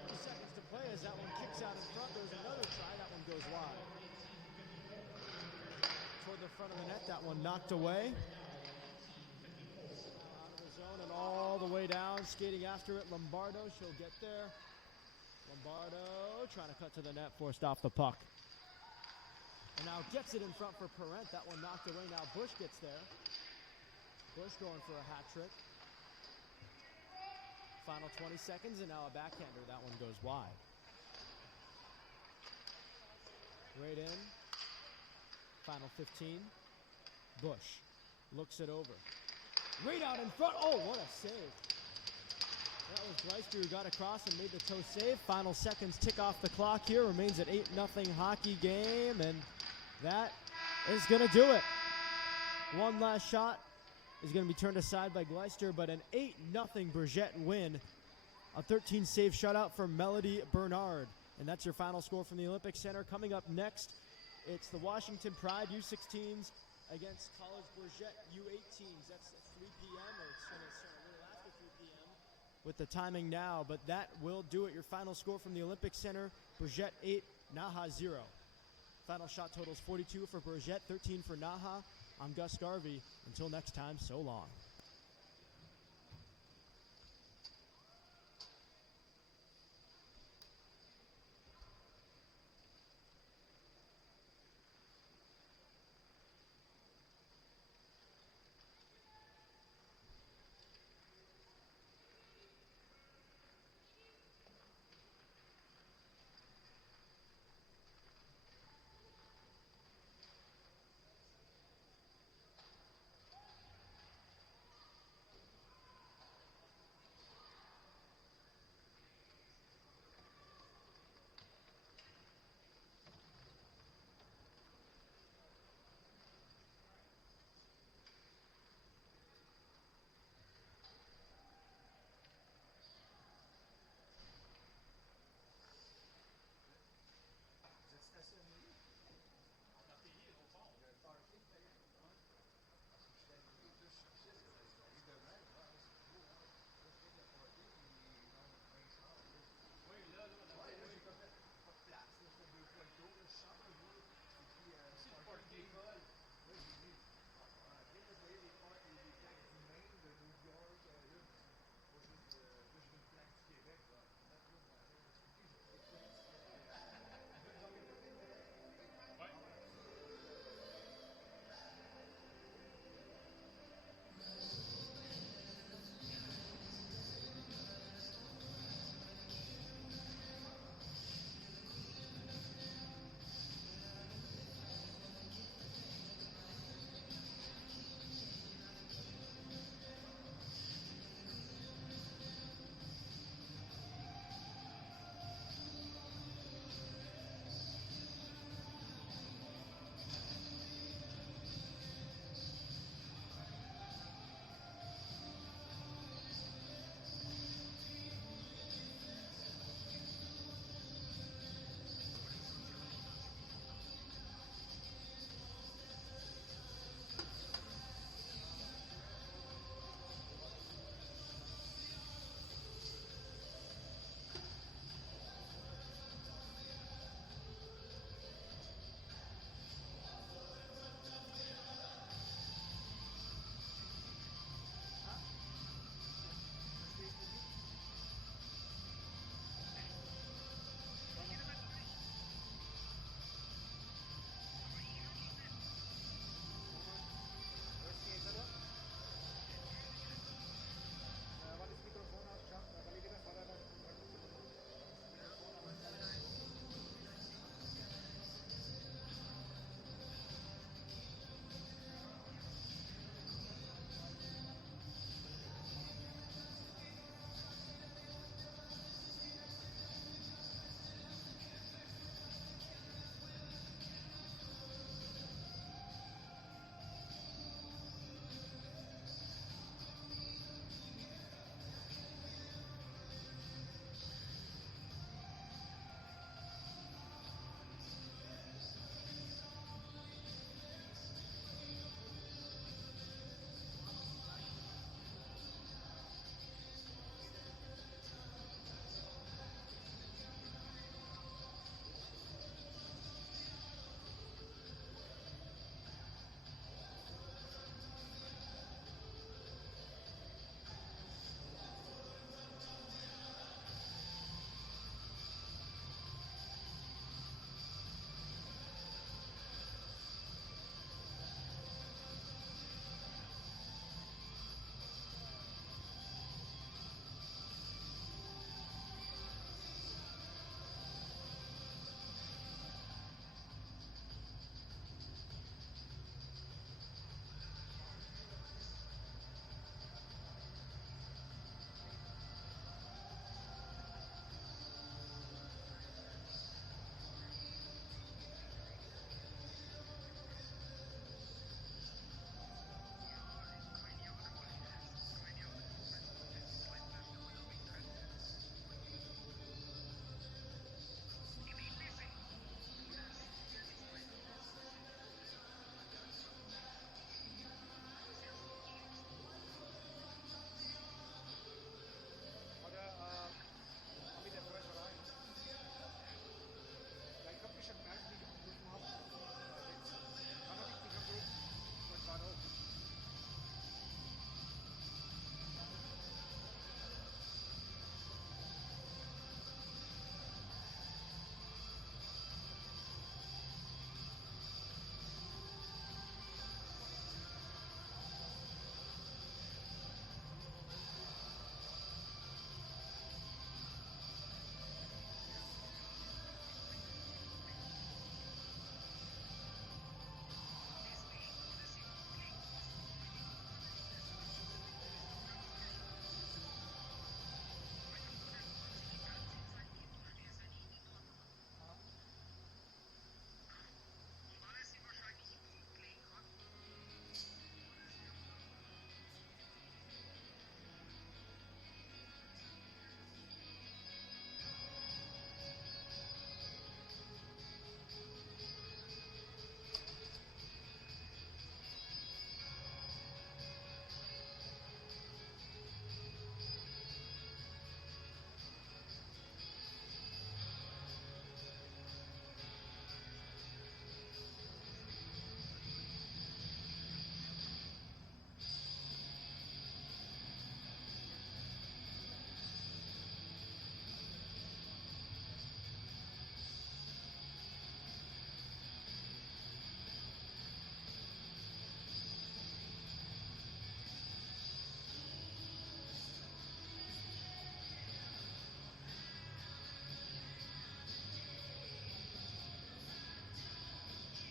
50 seconds to play as that one kicks out in front. There's another try, that one goes wide. Toward the front of the net, that one knocked away. Out of the zone and all the way down, skating after it, Lombardo, she'll get there. Lombardo trying to cut to the net, forced off the puck. And now gets it in front for Parent. That one knocked away. Now Bush gets there. Bush going for a hat trick. Final 20 seconds, and now a backhander. That one goes wide. Right in. Final 15. Bush looks it over. Right out in front. Oh, what a save. That was Gleister who got across and made the toe save. Final seconds tick off the clock here. Remains an 8-0 hockey game, and that is going to do it. One last shot is going to be turned aside by Gleister, but an 8-0 Bourget win. A 13-save shutout for Melody Bernard. And that's your final score from the Olympic Center. Coming up next, it's the Washington Pride U16s against College Bourget U18s. That's at 3 p.m. or it's going to start a little after 3 p.m. with the timing now. But that will do it. Your final score from the Olympic Center, Bourget 8, NAHA 0. Final shot totals 42 for Bourget, 13 for NAHA. I'm Gus Garvey. Until next time, so long.